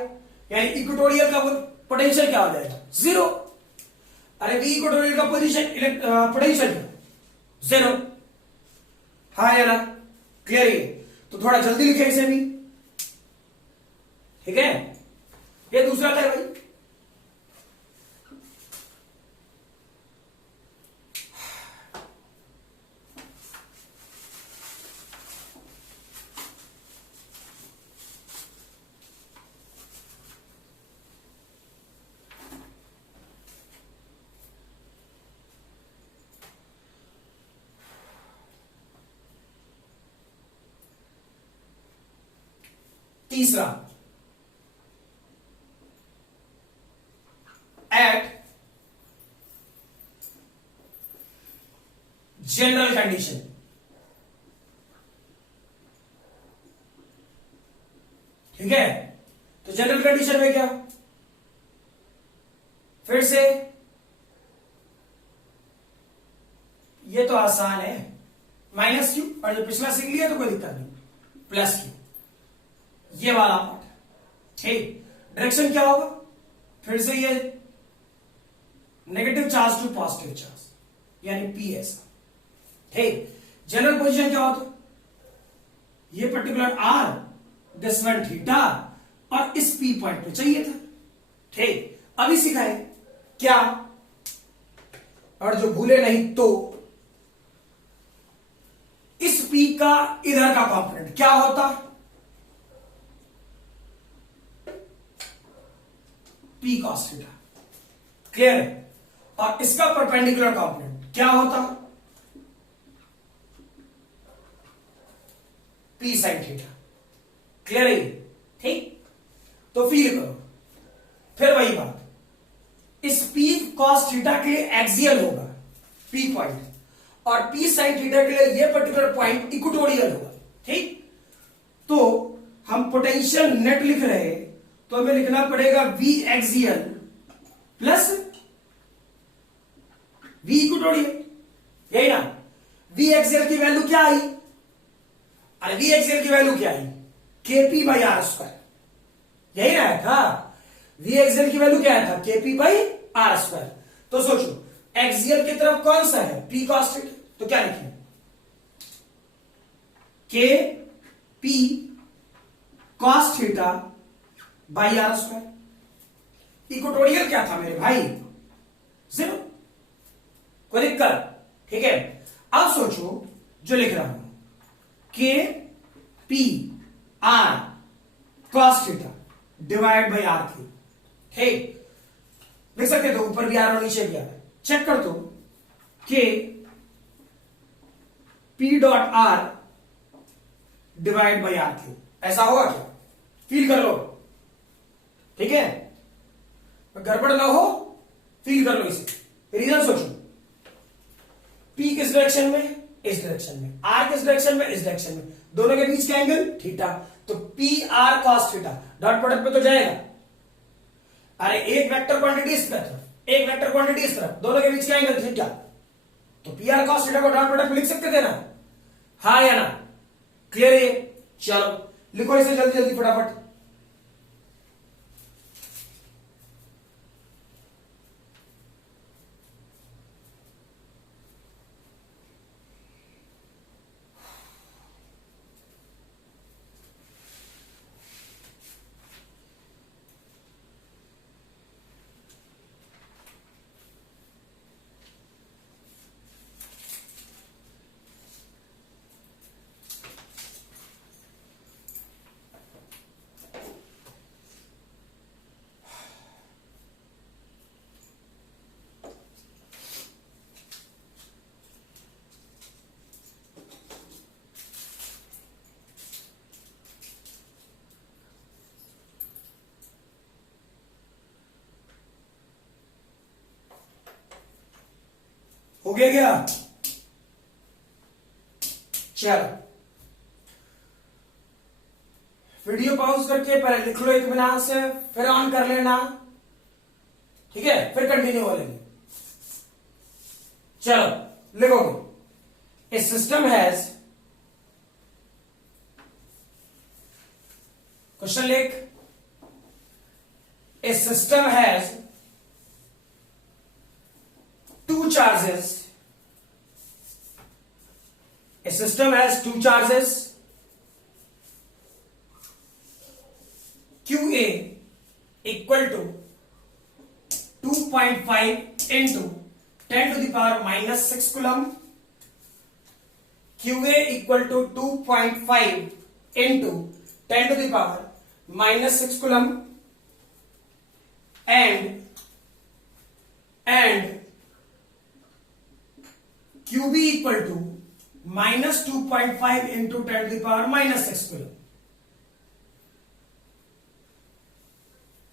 यानी इक्वेटोरियल का पोटेंशियल क्या हो जाएगा, जीरो। अरे वी इक्वेटोरियल का पोजीशन पोटेंशियल जीरो, हाँ या ना, क्लियर है। तो थोड़ा जल्दी लिखे इसे भी, ठीक है। ये दूसरा था भाई, तीसरा, एट जनरल कंडीशन, ठीक है। तो जनरल कंडीशन में क्या, फिर से ये तो आसान है, माइनस क्यू, और जो पिछला सीख लिया तो कोई दिक्कत नहीं, प्लस क्यू, ये वाला पार्ट, ठीक। डायरेक्शन क्या होगा, फिर से ये negative charge to positive charge, यानी पी ऐसा, ठीक। जनरल पोजीशन क्या होता, ये particular R, this one theta, और इस पी पॉइंट पे चाहिए था, ठीक। अभी सिखाए क्या, और जो भूले नहीं तो इस पी का इधर का कॉम्पोनेंट क्या होता, पी कॉस थीटा, क्लियर है। और इसका परपेंडिकुलर कॉम्पोनेंट क्या होता, पी साइन थीटा, क्लियर है, ठीक। तो फील करो, फिर वही बात, इस पी कॉस थीटा के लिए एक्सियल होगा पी पॉइंट, और पी साइन थीटा के लिए ये पर्टिकुलर पॉइंट इक्वेटोरियल होगा, ठीक। तो हम पोटेंशियल नेट लिख रहे हैं, तो हमें लिखना पड़ेगा V axial plus V equatorial, यही ना। वी एक्सियल की वैल्यू क्या आई, अरे वी एक्सियल की वैल्यू क्या आई, केपी बाई आर स्क्वायर, यही आया था। वी एक्सियल की वैल्यू क्या आया था, केपी बाई आर स्क्वायर। तो सोचो एक्सियल की तरफ कौन सा है, पी कॉस थीटा, तो क्या लिखें, K P cos theta by are square. Equatorial क्या था मेरे भाई, जीरो, कोई दिक्कत, ठीक है। अब सोचो जो लिख रहा हूं, K P R cos theta divide by R cube. ठीक, लिख सकते तो ऊपर भी आर और नीचे भी आर। चेक कर दो कि P dot R divide by R cube, ऐसा होगा क्या? फील कर लो, ठीक है, गड़बड़ ना हो, फील कर लो इसे, रीजन सोचो। पी किस डायरेक्शन में? इस डायरेक्शन में। आर किस डायरेक्शन में? इस डायरेक्शन में। दोनों के बीच का एंगल थीटा, तो P R cos theta dot product पे तो जाएगा। अरे एक वेक्टर क्वांटिटी इस तरफ, एक वेक्टर क्वांटिटी इस तरफ, दोनों के बीच का एंगल थीटा, तो P R cos theta co dot product में लिख सकते थे ना? हाँ या ना? क्लियर है? चलो लिखो इसे जल्दी जल्दी फटाफट। हो गया क्या? चलो वीडियो पॉज करके पहले लिख लो इत्मीनान से, फिर ऑन कर लेना, ठीक है, फिर कंटिन्यू हो लेंगे। चलो लिखोगे, ए सिस्टम हैज, क्वेश्चन लिख, a system has two charges. A system has two charges, QA equal to 2.5 into 10 to the power minus 6 coulomb. QA equal to 2.5 into 10 to the power minus 6 coulomb and QB equal to minus 2.5 into 10 to the power minus 6 coulomb.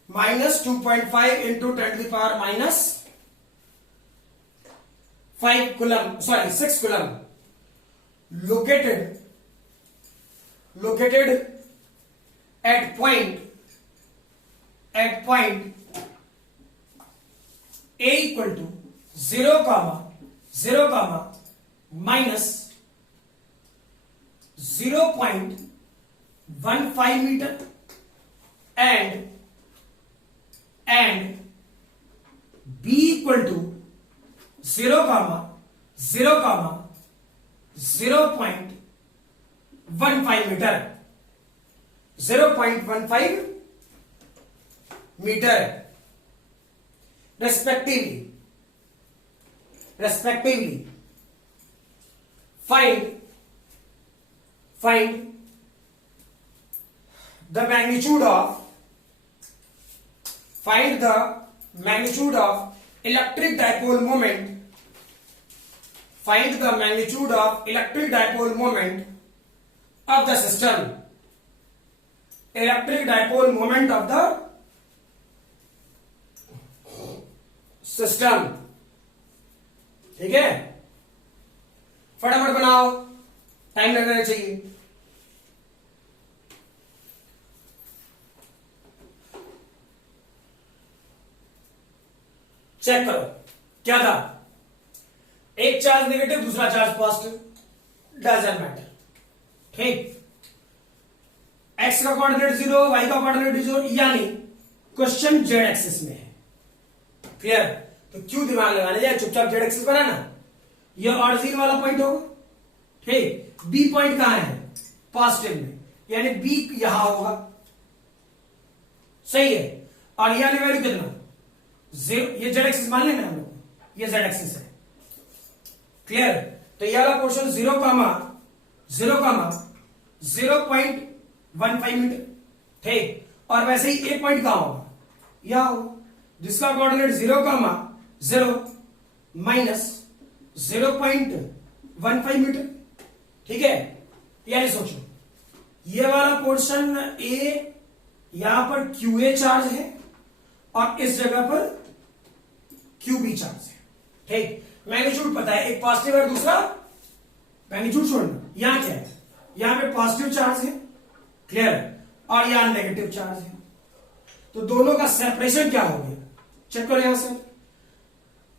Minus 2.5 into 10 to the power minus 5 coulomb, sorry 6 coulomb. Located at point A equal to 0, minus 0.15 meter and B equal to 0, 0.15 meter, 0.15 meter respectively. Find the magnitude of electric dipole moment. Find the magnitude of electric dipole moment of the system. Electric dipole moment of the system. ठीक है, फटाफट बनाओ, time लगना चाहिए। Check करो क्या था, एक चार्ज नेगेटिव दूसरा चार्ज पॉजिटिव, डजंट मैटर। ठीक, एक्स का कोऑर्डिनेट 0, वाई का कोऑर्डिनेट 0, यानी क्वेश्चन जेड एक्सिस में है। क्लियर? तो क्यों दिमाग लगाने जाए, चुपचाप जेड एक्सिस बनाना। ये ऑरिजिन वाला पॉइंट होगा, ठीक, बी पॉइंट कहां है? पॉजिटिव में, यानी बी यहां होगा, सही है। और यहां वैल्यू कितना? 0, ये जेड एक्सिस मान लेना हम लोग, ये जेड एक्सिस है। क्लियर? तो ये वाला पोर्शन 0, 0.15 मीटर, ठीक। और वैसे ही एक पॉइंट कहां होगा, यहां होगा, जिसका कोऑर्डिनेट 0, माइनस 0.15 मीटर, ठीक है। यानी सोचो ये वाला पोर्शन ए, यहां पर QA चार्ज है और इस जगह पर QB चार्ज है, ठीक। मैग्नीट्यूड पता है, एक पॉजिटिव और दूसरा मैग्नीट्यूड छोड़ना। यहां क्या है, यहां पे पॉजिटिव चार्ज है, क्लियर, और यहां नेगेटिव चार्ज है, तो दोनों का सेपरेशन क्या हो गया, चेक करो यहां से,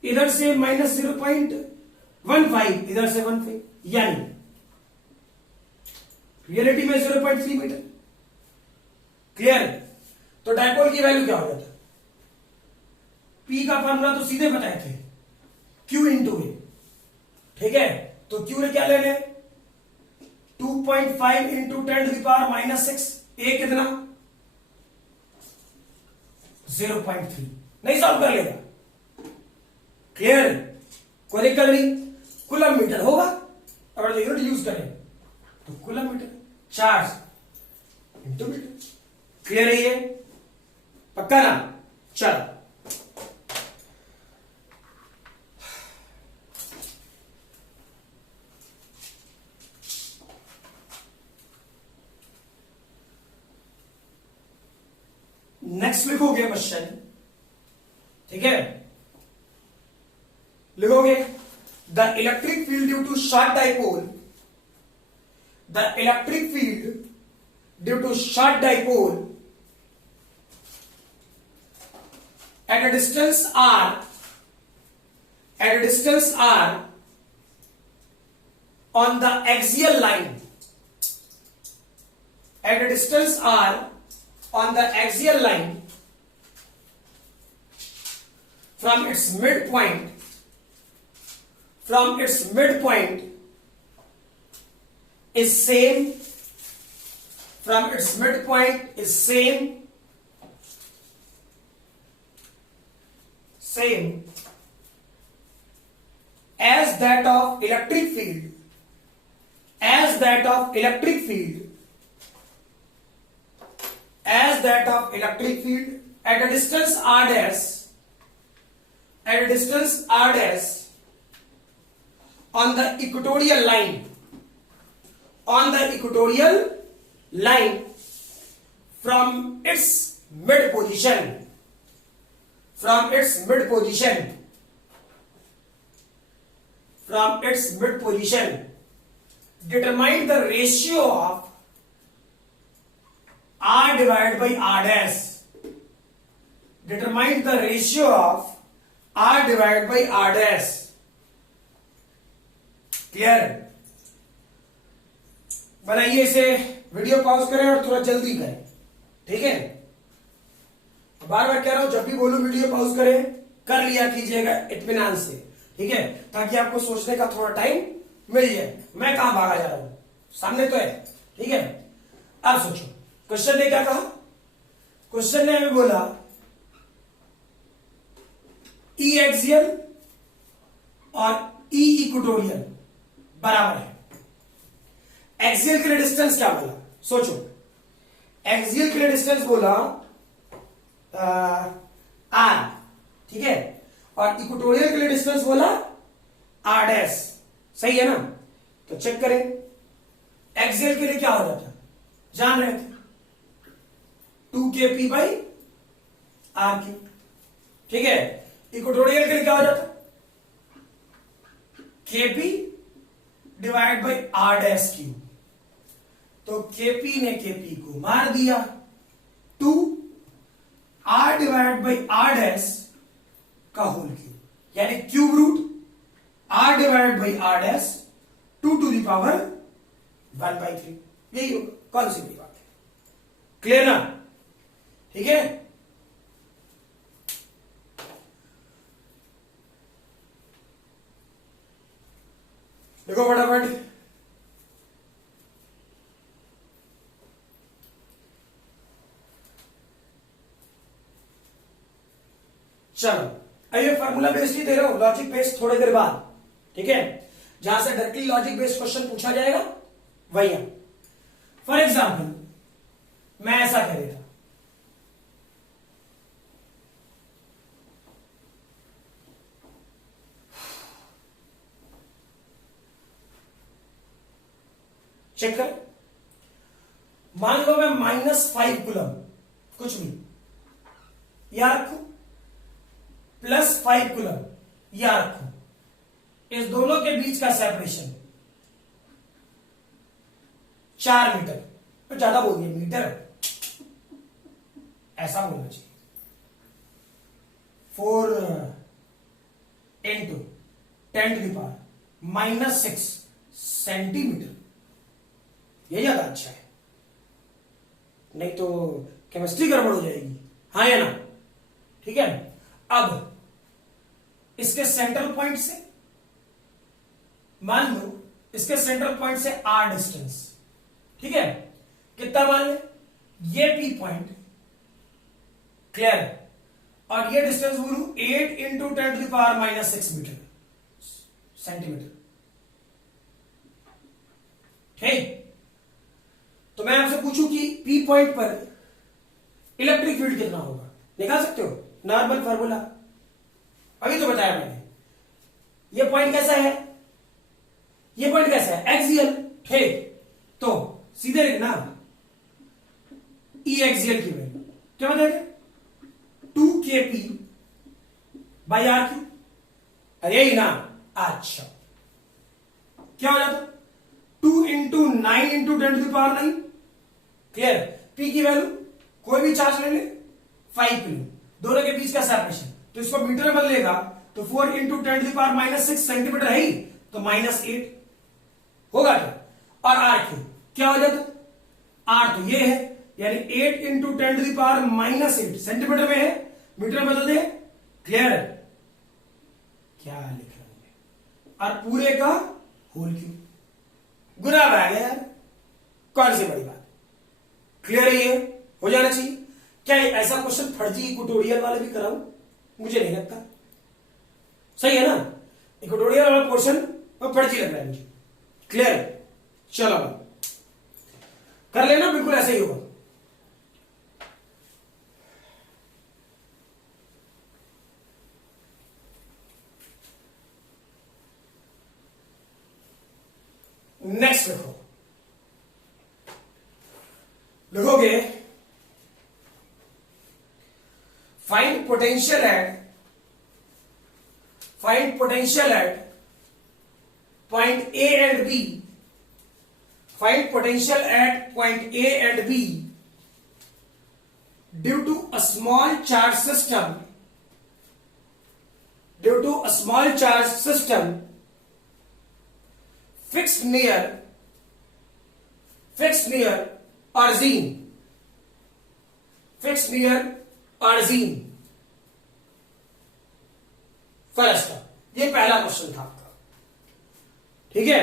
इधर से माइनस 0.15, इधर से 15, यानी रियलिटी में 0.3 मीटर, क्लियर। तो डायपोल की वैल्यू क्या हो जाता है, P का फॉर्मूला तो सीधे बताए थे, Q इंटू ए, ठीक है। तो Q ने क्या ले लें, 2.5 इंटू 10⁻⁻6, ए कितना 0.3, नहीं सॉल्व कर लेगा, क्लियर, कोई दिक्कत नहीं। कूलम मीटर होगा, अगर यूनिट यूज करें तो coulomb metre, charge into metre, clear है ये, पक्का ना। चलो नेक्स्ट लिखोगे क्वेश्चन, ठीक है, लिखोगे the electric field due to short dipole, the electric field due to short dipole at a distance r on the axial line, at a distance r on the axial line from its midpoint is same, from its midpoint is same as that of electric field, as that of electric field at a distance r dash, at a distance r dash on the equatorial line, on the equatorial line from its mid position, from its mid position, determine the ratio of r divided by r dash, determine the ratio of r divided by r dash, clear. बनाइए इसे, video pause करें और थोड़ा जल्दी करें, ठीक है। बार बार कह रहा हूं, जब भी बोलूं वीडियो पॉज करें, कर लिया कीजिएगा इत्मीनान से, ठीक है, ताकि आपको सोचने का थोड़ा टाइम मिल जाए। मैं कहां भागा जा रहा हूं, सामने तो है, ठीक है। अब सोचो क्वेश्चन ने क्या कहा, क्वेश्चन ने हमें बोला ई एक्सियल और ई इक्वेटोरियल बराबर है। एक्सियल के लिए डिस्टेंस क्या बोला, सोचो, एक्सियल के लिए डिस्टेंस बोला आर, ठीक है, और इक्वेटोरियल के लिए डिस्टेंस बोला आर डैश, सही है ना। तो चेक करें, एक्सियल के लिए क्या हो जाता है, जान रहे थे 2kp बाई आर क्यू, ठीक है। इक्वेटोरियल के लिए क्या हो जाता है, kp divide by R dash Q, तो kp ने kp को मार दिया, 2 r divide by R dash का होल क्यूब, यानी cube root r divide by R dash 2 to the power 1/3, यही होगा, कौन सी बड़ी बात है, क्लियर ना, ठीक है। देखो फटाफट, चलो ये फार्मूला बेस्ड ही दे रहा हूं, लॉजिक बेस्ड थोड़ी देर बाद, ठीक है, जहां से डायरेक्टली लॉजिक बेस्ड क्वेश्चन पूछा जाएगा वही है। फॉर एग्जाम्पल मैं ऐसा कह देता, चेक कर, मान लो मैं -5 कूलम कुछ भी या रखू, +5 कूलम या रखू, इस दोनों के बीच का सेपरेशन 4 मीटर, तो ज्यादा बोल दिया, मीटर ऐसा बोलना चाहिए, 4 × 10⁻⁻6 सेंटीमीटर, ये ज्यादा अच्छा है, नहीं तो केमिस्ट्री गड़बड़ हो जाएगी, हाँ या ना, ठीक है। अब इसके सेंट्रल पॉइंट से, मान लो इसके सेंट्रल पॉइंट से r डिस्टेंस, ठीक है, कितना मान ले, ये P पॉइंट, क्लियर, और ये डिस्टेंस बोलू 8 × 10⁻⁻6 मीटर सेंटीमीटर, ठीक। तो मैं आपसे पूछूं कि P पॉइंट पर इलेक्ट्रिक फील्ड कितना होगा, निकाल सकते हो, नॉर्मल फार्मूला अभी तो बताया मैंने। ये पॉइंट कैसा है, ये पॉइंट कैसा है, एक्सियल, ठीक, तो सीधे लिखना ई एक्सियल की वैल्यू क्या बताएगा, 2kp/r3, अरे यही ना, अच्छा क्या हो जाता, 2 × 9 × 10⁻9, क्लियर, P की वैल्यू कोई भी चार्ज ले ले 5 किलो, दोनों के बीच का सेपरेशन, तो इसको मीटर में बदलेगा तो 4 × 10⁻6 सेंटीमीटर है ही, तो -8 होगा क्या, और r क्या हो जाता, r तो ये है, यानी 8 × 10⁻8 सेंटीमीटर में है, मीटर में बदल दे, क्लियर, क्या लिख रहे हैं, और पूरे का होल क्यूब, गुना बना गया यार, कौन सी बड़ी बात, क्लियर है, ये हो जाना चाहिए। क्या ऐसा क्वेश्चन फर्जी इक्वेटोरियल वाले भी कराऊं, मुझे नहीं लगता, सही है ना, इक्वेटोरियल वाला पोर्शन फर्जी लग रहा है मुझे, क्लियर, चलो कर लेना, बिल्कुल ऐसे ही होगा। नेक्स्ट लिखो, लिखोगे find potential at point A and B, find potential at point A and B due to a small charge system, fixed near origin, first, ये पहला क्वेश्चन था आपका, ठीक है।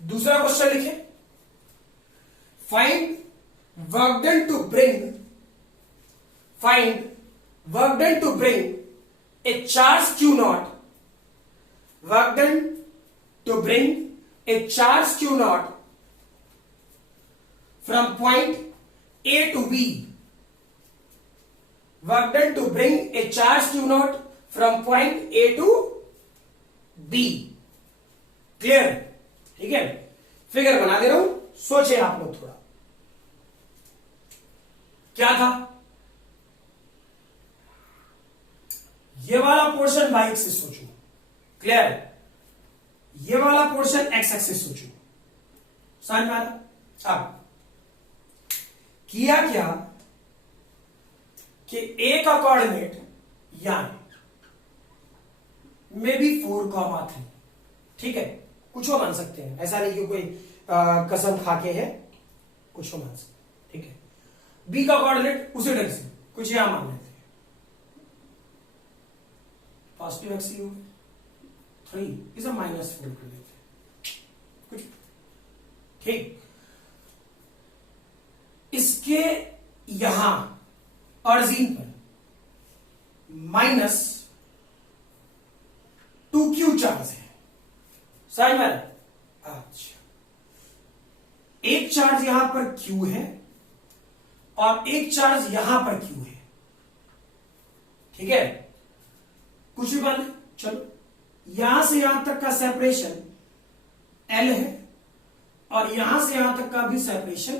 दूसरा क्वेश्चन लिखे, find work done to bring a charge Q naught, work done to bring a charge Q naught from point A to B, work done to bring a charge Q naught from point A to B, clear, ठीक है। Figure बना दे रहा हूं, सोचे आप लोग थोड़ा, क्या था, ये वाला पोर्शन y एक्सिस सोचो, क्लियर, ये वाला पोर्शन x एक्सिस सोचो, समझ में आ रहा। अब किया क्या कि A का कोऑर्डिनेट यहां में भी 4,3, ठीक है, कुछ हो मान सकते हैं, ऐसा नहीं कि कोई कसम खा के है, कुछ हो मान सकते हैं, ठीक है। बी का कोऑर्डिनेट उसी ढंग से कुछ यहां मान लेते हैं, पॉजिटिव एक्स यू 3 इसे -4 कर लेते हैं, कुछ, ठीक। इसके यहां ऑरिजिन पर -2q चार्ज है, समझ में, अच्छा एक चार्ज यहां पर Q है और एक चार्ज यहां पर Q है, ठीक है। कुछ भी मान, चलो यहां से यहां तक का सेपरेशन L है और यहां से यहां तक का भी सेपरेशन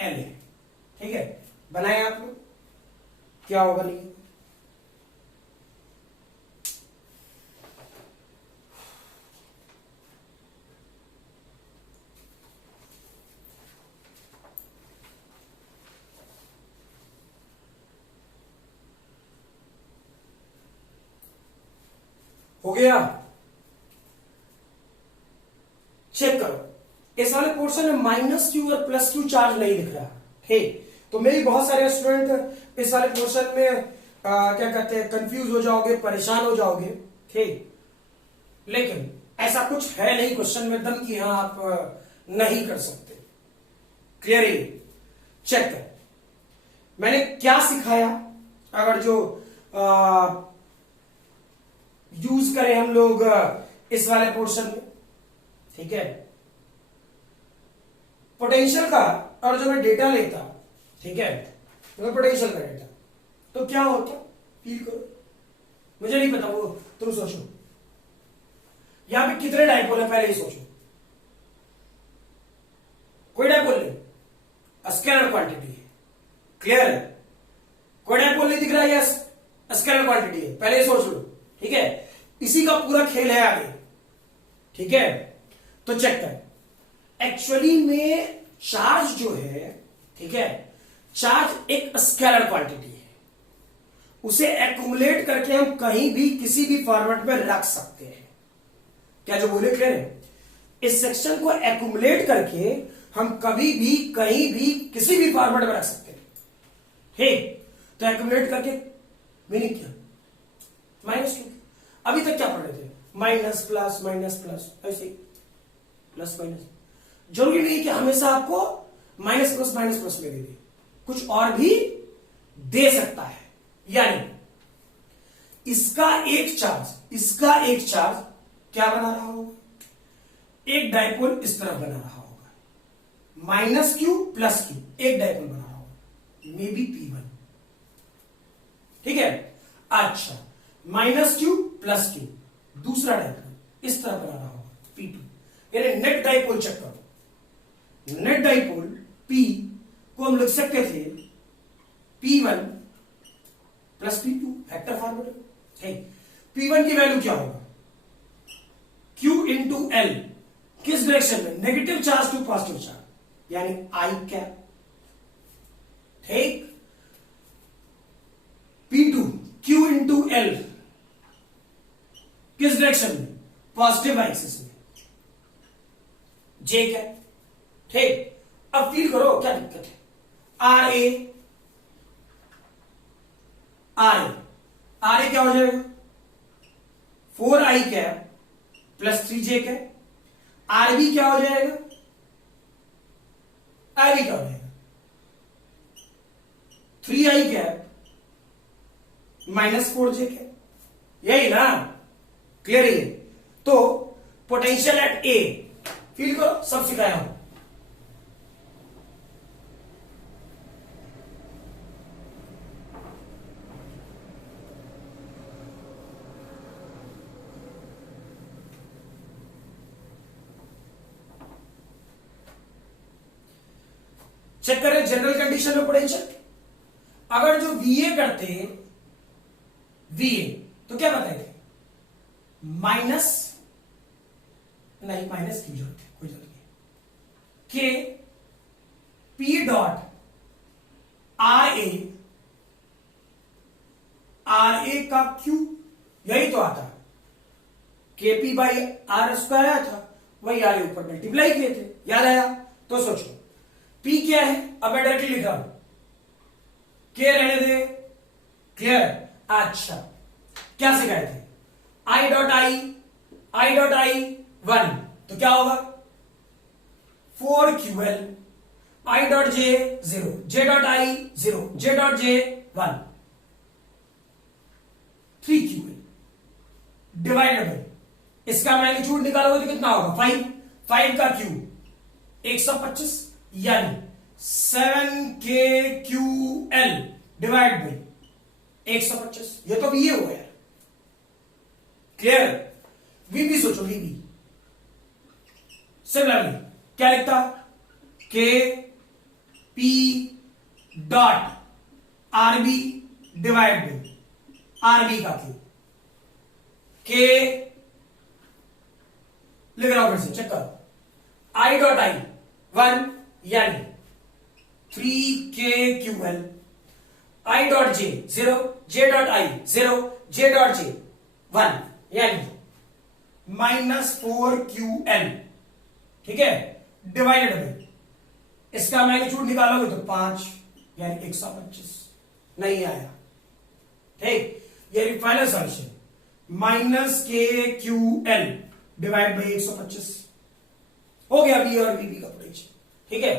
L है, ठीक है। बनाए आप लोग, क्या होगा नहीं, हो गया। चेक करो, इस वाले पोर्शन में -Q और +Q चार्ज नहीं दिख रहा, ठीक। तो मेरी बहुत सारे स्टूडेंट इस वाले पोर्शन में क्या कहते हैं, कंफ्यूज हो जाओगे, परेशान हो जाओगे, ठीक। लेकिन ऐसा कुछ है नहीं क्वेश्चन में दम कि हाँ आप नहीं कर सकते। क्लियर है? चेक कर, मैंने क्या सिखाया। अगर जो यूज करें हम लोग इस वाले पोर्शन में, ठीक है, पोटेंशियल का, और जो मैं डेटा लेता, ठीक है, मतलब पोटेंशियल का डेटा, तो क्या होता, फील करो, मुझे नहीं पता, वो तुम सोचो। यहां पे कितने डाइपोल है पहले ही सोचो। कोई डाइपोल नहीं, स्केलर क्वांटिटी है। क्लियर है? कोई डाइपोल नहीं दिख रहा है, यस, स्केलर क्वांटिटी है, पहले ही सोच लो, ठीक है। इसी का पूरा खेल है आगे, ठीक है। तो चेक कर, एक्चुअली में चार्ज जो है, ठीक है, चार्ज एक स्केलर क्वांटिटी है, उसे एक्यूमुलेट करके हम कहीं भी किसी भी फॉर्मेट में रख सकते हैं। क्या जो बोले क्लियर है? इस सेक्शन को एक्यूमुलेट करके हम कभी भी कहीं भी किसी भी फॉर्मेट में रख सकते हैं, ठीक। तो एक्यूमुलेट करके मीनिंग क्या, -2, अभी तक क्या पढ़ रहे थे, माइनस प्लस माइनस प्लस, ऐसे प्लस माइनस। जरूरी नहीं कि हमेशा आपको माइनस प्लस में दे दे, कुछ और भी दे सकता है। यानी इसका एक चार्ज क्या बना रहा होगा, एक डाइपोल इस तरफ बना रहा होगा, -Q + Q, एक डाइपोल बना रहा होगा, मे बी P1, ठीक है। अच्छा, -Q + Q, दूसरा डाइपोल इस तरह बना रहा होगा, P2। यानी नेट डाइपोल चेक करो, नेट डाइपोल P को हम लिख सकते थे P1 + P2, वेक्टर फॉर्मूला है। P1 की वैल्यू क्या होगा, Q × L, किस डायरेक्शन में, negative charge to positive charge, यानी I कैप, ठीक। P2 Q × L, किस डायरेक्शन में, पॉजिटिव एक्सिस में, J कैप, ठीक। अब फील करो क्या दिक्कत है, RA क्या हो जाएगा, 4I cap + 3J cap. RB क्या हो जाएगा, IB क्या हो जाएगा, 3I कैप -4J कैप, यही ना, क्लियर है? तो पोटेंशियल एट A, फील करो, सब सिखाया हूं। चेक करें जनरल कंडीशन में पोटेंशियल, अगर जो VA करते VA तो क्या बताए थे, माइनस की जरूरत है, कोई जरूरत नहीं, के P डॉट RA का Q, यही तो आता, KP/R² आया था, वही RA ऊपर मल्टीप्लाई किए थे, याद आया? तो सोचो P क्या है, अब मैं डायरेक्टली लिखा हूं, K रहने दे, क्लियर? अच्छा, क्या सिखाए थे, I डॉट I 1, तो क्या होगा 4QL, I dot J 0, J dot I 0, J dot J 1, 3QL divided by, इसका मैग्नीट्यूड निकालोगे तो कितना होगा, 5 का Q 125 यानी 7KQL डिवाइड बाई 125, ये तो भी ये हुआ यार। क्लियर? वीबी सोचो, वीबी सिमिलरली क्या लिखता, K P dot R B divide by R B का के लिख रहा हूं, फिर से चेक करो, आई डॉट आई 1 यानी 3KQL, I dot J 0, J dot I 0, J dot J 1 यानी -4QL, ठीक है, डिवाइडेड बाई इसका मैग्नीट्यूड निकालोगे तो 5 यानी 125, नहीं आया। ठीक, ये final solution -KQL divide by 125 हो गया बी और बीबी का पोटेंशियल। ठीक है,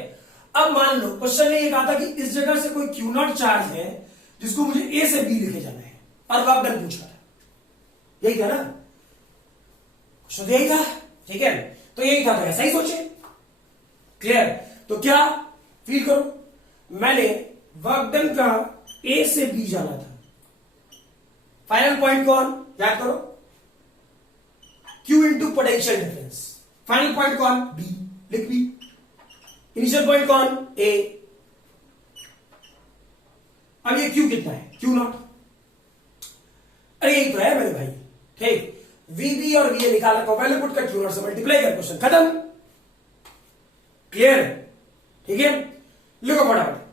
अब मान लो क्वेश्चन ने ये कहा था कि इस जगह से कोई क्यू नॉट चार्ज है जिसको मुझे ए से बी लेके जाना है, और वर्क डन पूछा था, यही था ना क्वेश्चन, यही था। ठीक है, तो यही था, तो ऐसा ही सोचे। क्लियर? तो क्या फील करो, मैंने वर्क डन का ए से बी जाना था, फाइनल पॉइंट कौन याद करो, Q into potential difference, final point कौन, बी, लिख बी, इनिशियल पॉइंट कौन, ए, अब ये Q कितना है, Q नॉट, अरे यही तो है मेरे भाई। ठीक, वीबी और वी निकाला, वैल्यू पुट कर Q नॉट से मल्टीप्लाई कर, क्वेश्चन खत्म। क्लियर? ठीक है, लिखो फटाफट।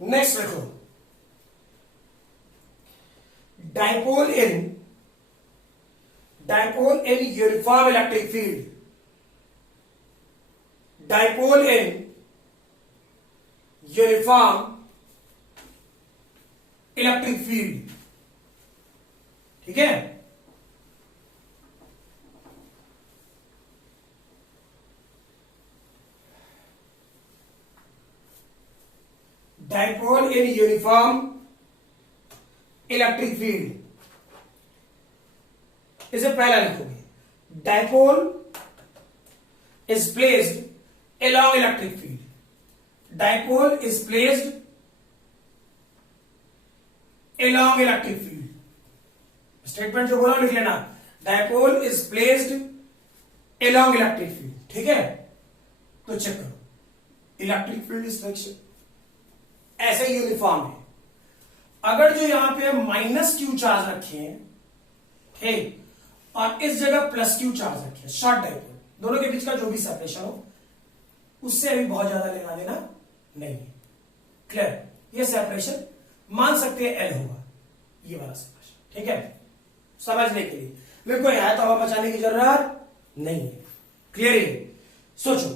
नेक्स्ट देखो, dipole in uniform electric field, dipole in uniform electric field. ठीक है, dipole in uniform electric field, इसे पहला लिखोगे, dipole is placed along electric field, dipole is placed along electric field, statement जो बोला लिख लेना, dipole is placed along electric field. ठीक है, तो चेक करो, इलेक्ट्रिक फील्ड इज डायरेक्शन ऐसे यूनिफॉर्म है, अगर जो यहां पे -Q चार्ज रखे हैं, ठीक, और इस जगह +Q चार्ज रखे हैं, शॉर्ट डाइपोल, दोनों के बीच का जो भी सेपरेशन हो उससे अभी बहुत ज्यादा लेना देना नहीं है। क्लियर? ये सेपरेशन मान सकते हैं L होगा, ये वाला सेपरेशन। ठीक है, समझने के लिए मेरे को यहां तो हवा बचाने की जरूरत नहीं है। क्लियर है? सोचो,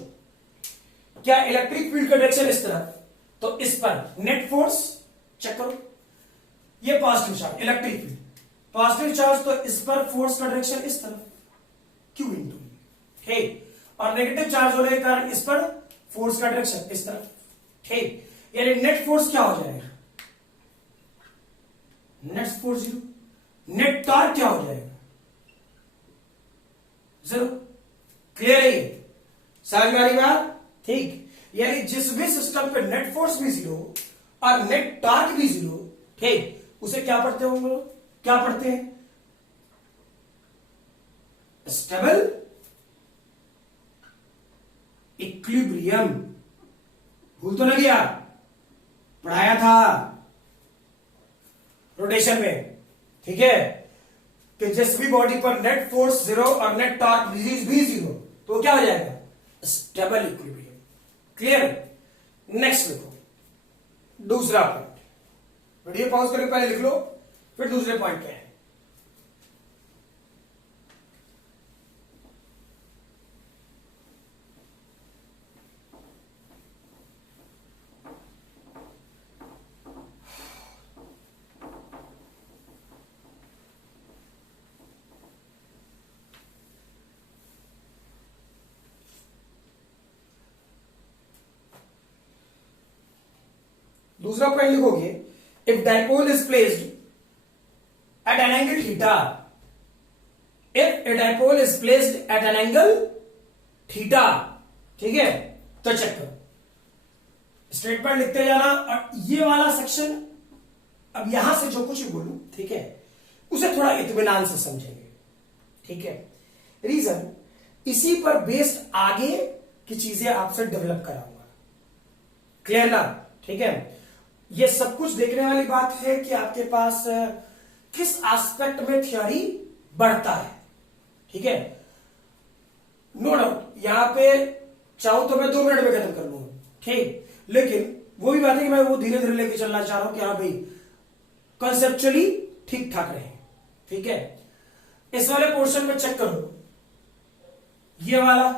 क्या इलेक्ट्रिक फील्ड का डायरेक्शन इस तरफ, तो इस पर नेट फोर्स चेक करो, ये positive charge, electric field positive charge, तो इस पर फोर्स का डायरेक्शन इस तरफ, Q इंटू, ठीक, और नेगेटिव चार्ज होने के कारण इस पर फोर्स का डायरेक्शन इस तरफ। ठीक, यानी नेट फोर्स क्या हो जाएगा, नेट फोर्स 0, नेट टॉर्क क्या हो जाएगा, 0। क्लियर है? समझ में आ रही बात? ठीक, यानी जिस भी सिस्टम पे नेट फोर्स भी 0 और नेट टॉर्क भी 0, ठीक, उसे क्या पढ़ते होंगे, क्या पढ़ते हैं, स्टेबल इक्विलिब्रियम। भूल तो नहीं गया, पढ़ाया था रोटेशन में। ठीक है, कि जिस भी बॉडी पर नेट फोर्स 0 और नेट टॉर्क भी 0, तो क्या हो जाएगा, स्टेबल इक्विलिब्रियम। क्लियर? नेक्स्ट देखो, दूसरा पॉइंट, वीडियो पॉज करके पहले लिख लो, फिर दूसरे पॉइंट क्या है। दूसरा पॉइंट लिखोगे, if dipole is placed at an angle theta, if a dipole is placed at an angle theta, ठीक है, तो चेक करो, स्टेटमेंट लिखते जाना, और ये वाला सेक्शन अब यहां से जो कुछ बोलूं, ठीक है, उसे थोड़ा इत्मीनान से समझेंगे, ठीक है। रीजन, इसी पर बेस्ड आगे की चीजें आपसे डेवलप कराऊंगा, क्लियर ना, ठीक है। ये सब कुछ देखने वाली बात है कि आपके पास किस एस्पेक्ट में थ्योरी बढ़ता है, ठीक है। नो डाउट यहां पे चाहूं तो मैं 2 मिनट में खत्म कर लूंगा, ठीक, लेकिन वो भी बात है कि मैं वो धीरे धीरे लेके चलना चाह रहा हूं कि हाँ भाई कॉन्सेप्चुअली ठीक ठाक रहे, ठीक है। इस वाले पोर्शन में चेक करो, ये वाला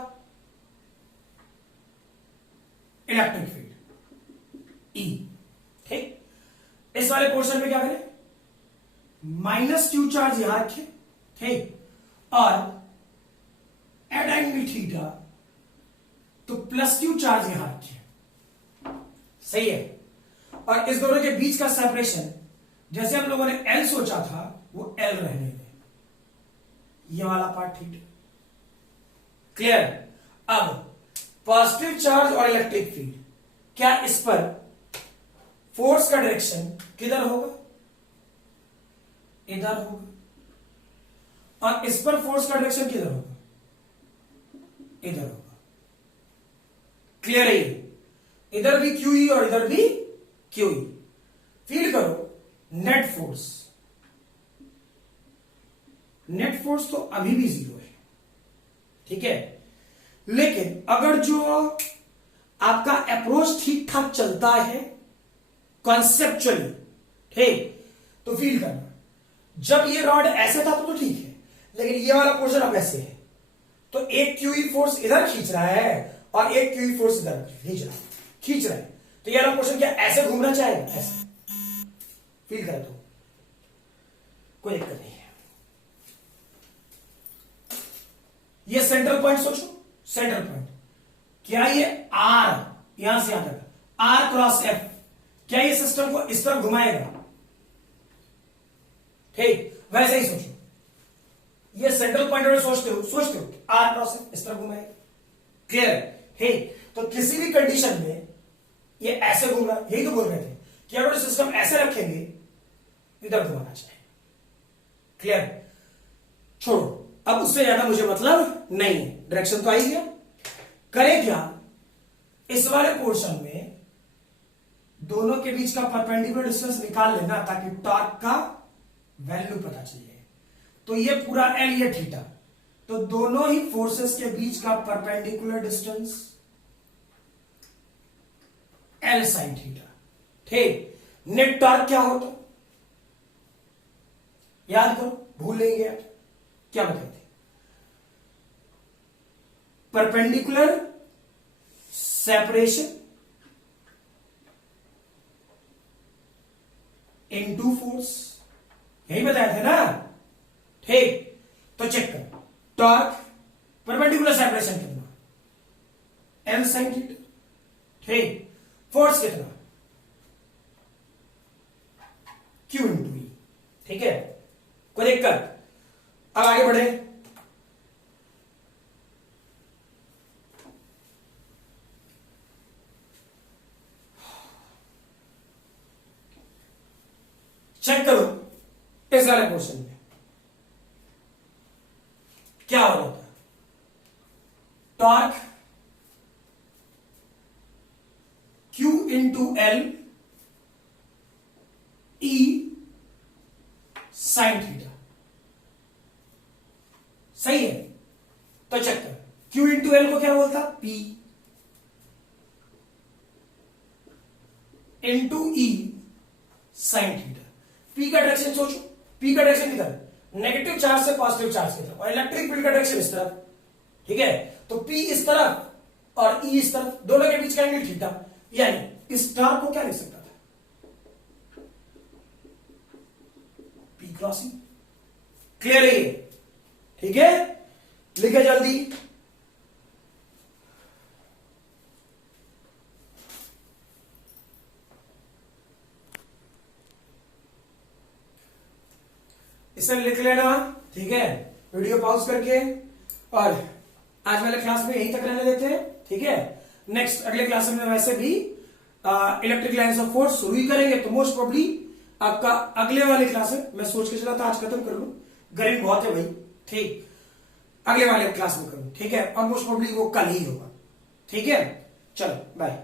इलेक्ट्रिक फील्ड ई, ठीक, इस वाले पोर्शन में क्या करें, -q चार्ज यहां रखे, ठीक, और एट एंगल थीटा तो +q चार्ज यहां रखे, सही है। और इस दोनों के बीच का सेपरेशन जैसे हम लोगों ने L सोचा था वो L रहने दे, ये वाला पार्ट, ठीक है, क्लियर। अब पॉजिटिव चार्ज और इलेक्ट्रिक फील्ड, क्या इस पर फोर्स का डायरेक्शन किधर होगा, इधर होगा, और इस पर फोर्स का डायरेक्शन किधर होगा, इधर होगा, क्लियर है ये, इधर भी QE और इधर भी QE। फील करो नेट फोर्स, नेट फोर्स तो अभी भी 0 है, ठीक है, लेकिन अगर जो आपका अप्रोच ठीक ठाक चलता है कॉन्सेप्चुअली, ठीक, तो फील करना, जब ये रॉड ऐसे था तो ठीक है, लेकिन ये वाला पोर्शन अब ऐसे है, तो एक QE फोर्स इधर खींच रहा है और एक QE फोर्स इधर खींच रहा है, तो ये वाला पोर्शन क्या ऐसे घूमना चाहेगा, ऐसे, फील कर दो, कोई दिक्कत नहीं है। ये सेंट्रल पॉइंट सोचो, सेंट्रल पॉइंट, क्या ये R यहां से यहां तक R क्रॉस F, क्या ये सिस्टम को इस तरफ घुमाएगा, ठीक, वैसे ही सोचो, ये सेंट्रल पॉइंट और सोचते हो R क्रॉस F इस तरफ घुमाएगा, क्लियर, ठीक। तो किसी भी कंडीशन में ये ऐसे घूम रहा, यही तो बोल रहे थे कि अगर सिस्टम ऐसे रखेंगे इधर घुमाना चाहिए, क्लियर, छोड़ो, अब उससे ज्यादा मुझे मतलब नहीं है, डायरेक्शन तो आई गया। करें क्या, इस वाले पोर्शन में दोनों के बीच का परपेंडिकुलर डिस्टेंस निकाल लेना ताकि टॉर्क का वैल्यू पता चले। तो ये पूरा L, ये थीटा, तो दोनों ही फोर्सेस के बीच का perpendicular distance L sin theta, ठीक। नेट टॉर्क क्या होता, याद करो, भूलेंगे आप, क्या बताते, परपेंडिकुलर सेपरेशन इनटू फोर्स, यही बताए थे ना, ठीक। तो चेक कर, टॉर्क परपेंडिकुलर सेपरेशन कितना, L sin थीटा, ठीक, फोर्स कितना, Q इंटू E, ठीक है, कोई दिक्कत। अब आगे बढ़े, चेक करो इस वाले पोर्शन में क्या हो रहा था, torque Q into L E sine theta, सही है। तो चेक कर, Q इंटू L को क्या बोलता, P into E sine theta. P का डायरेक्शन सोचो, P का डायरेक्शन किधर, नेगेटिव चार्ज से पॉजिटिव चार्ज की तरफ, और इलेक्ट्रिक फील्ड का डायरेक्शन इस तरफ, ठीक है। तो P इस तरफ और E इस तरफ, दोनों के बीच का एंगल थीटा, यानी इस टॉर्क को क्या लिख सकता था, P क्रॉस E, क्लियर है, ठीक है, लिखे जल्दी। इसे लिख लेना, ठीक है, वीडियो पॉज करके। और आज वाले क्लास में यहीं तक रहने देते हैं, ठीक है। नेक्स्ट अगले क्लास में वैसे भी इलेक्ट्रिक लाइन्स ऑफ फोर्स शुरू ही करेंगे, तो मोस्ट प्रोबेबली आपका अगले वाले क्लास में, मैं सोच के चला था आज खत्म कर लूं, गर्मी बहुत है भाई, ठीक, अगले वाले क्लास में करूं, ठीक है, और मोस्ट प्रोबेबली वो कल ही होगा, ठीक है। चलो बाय।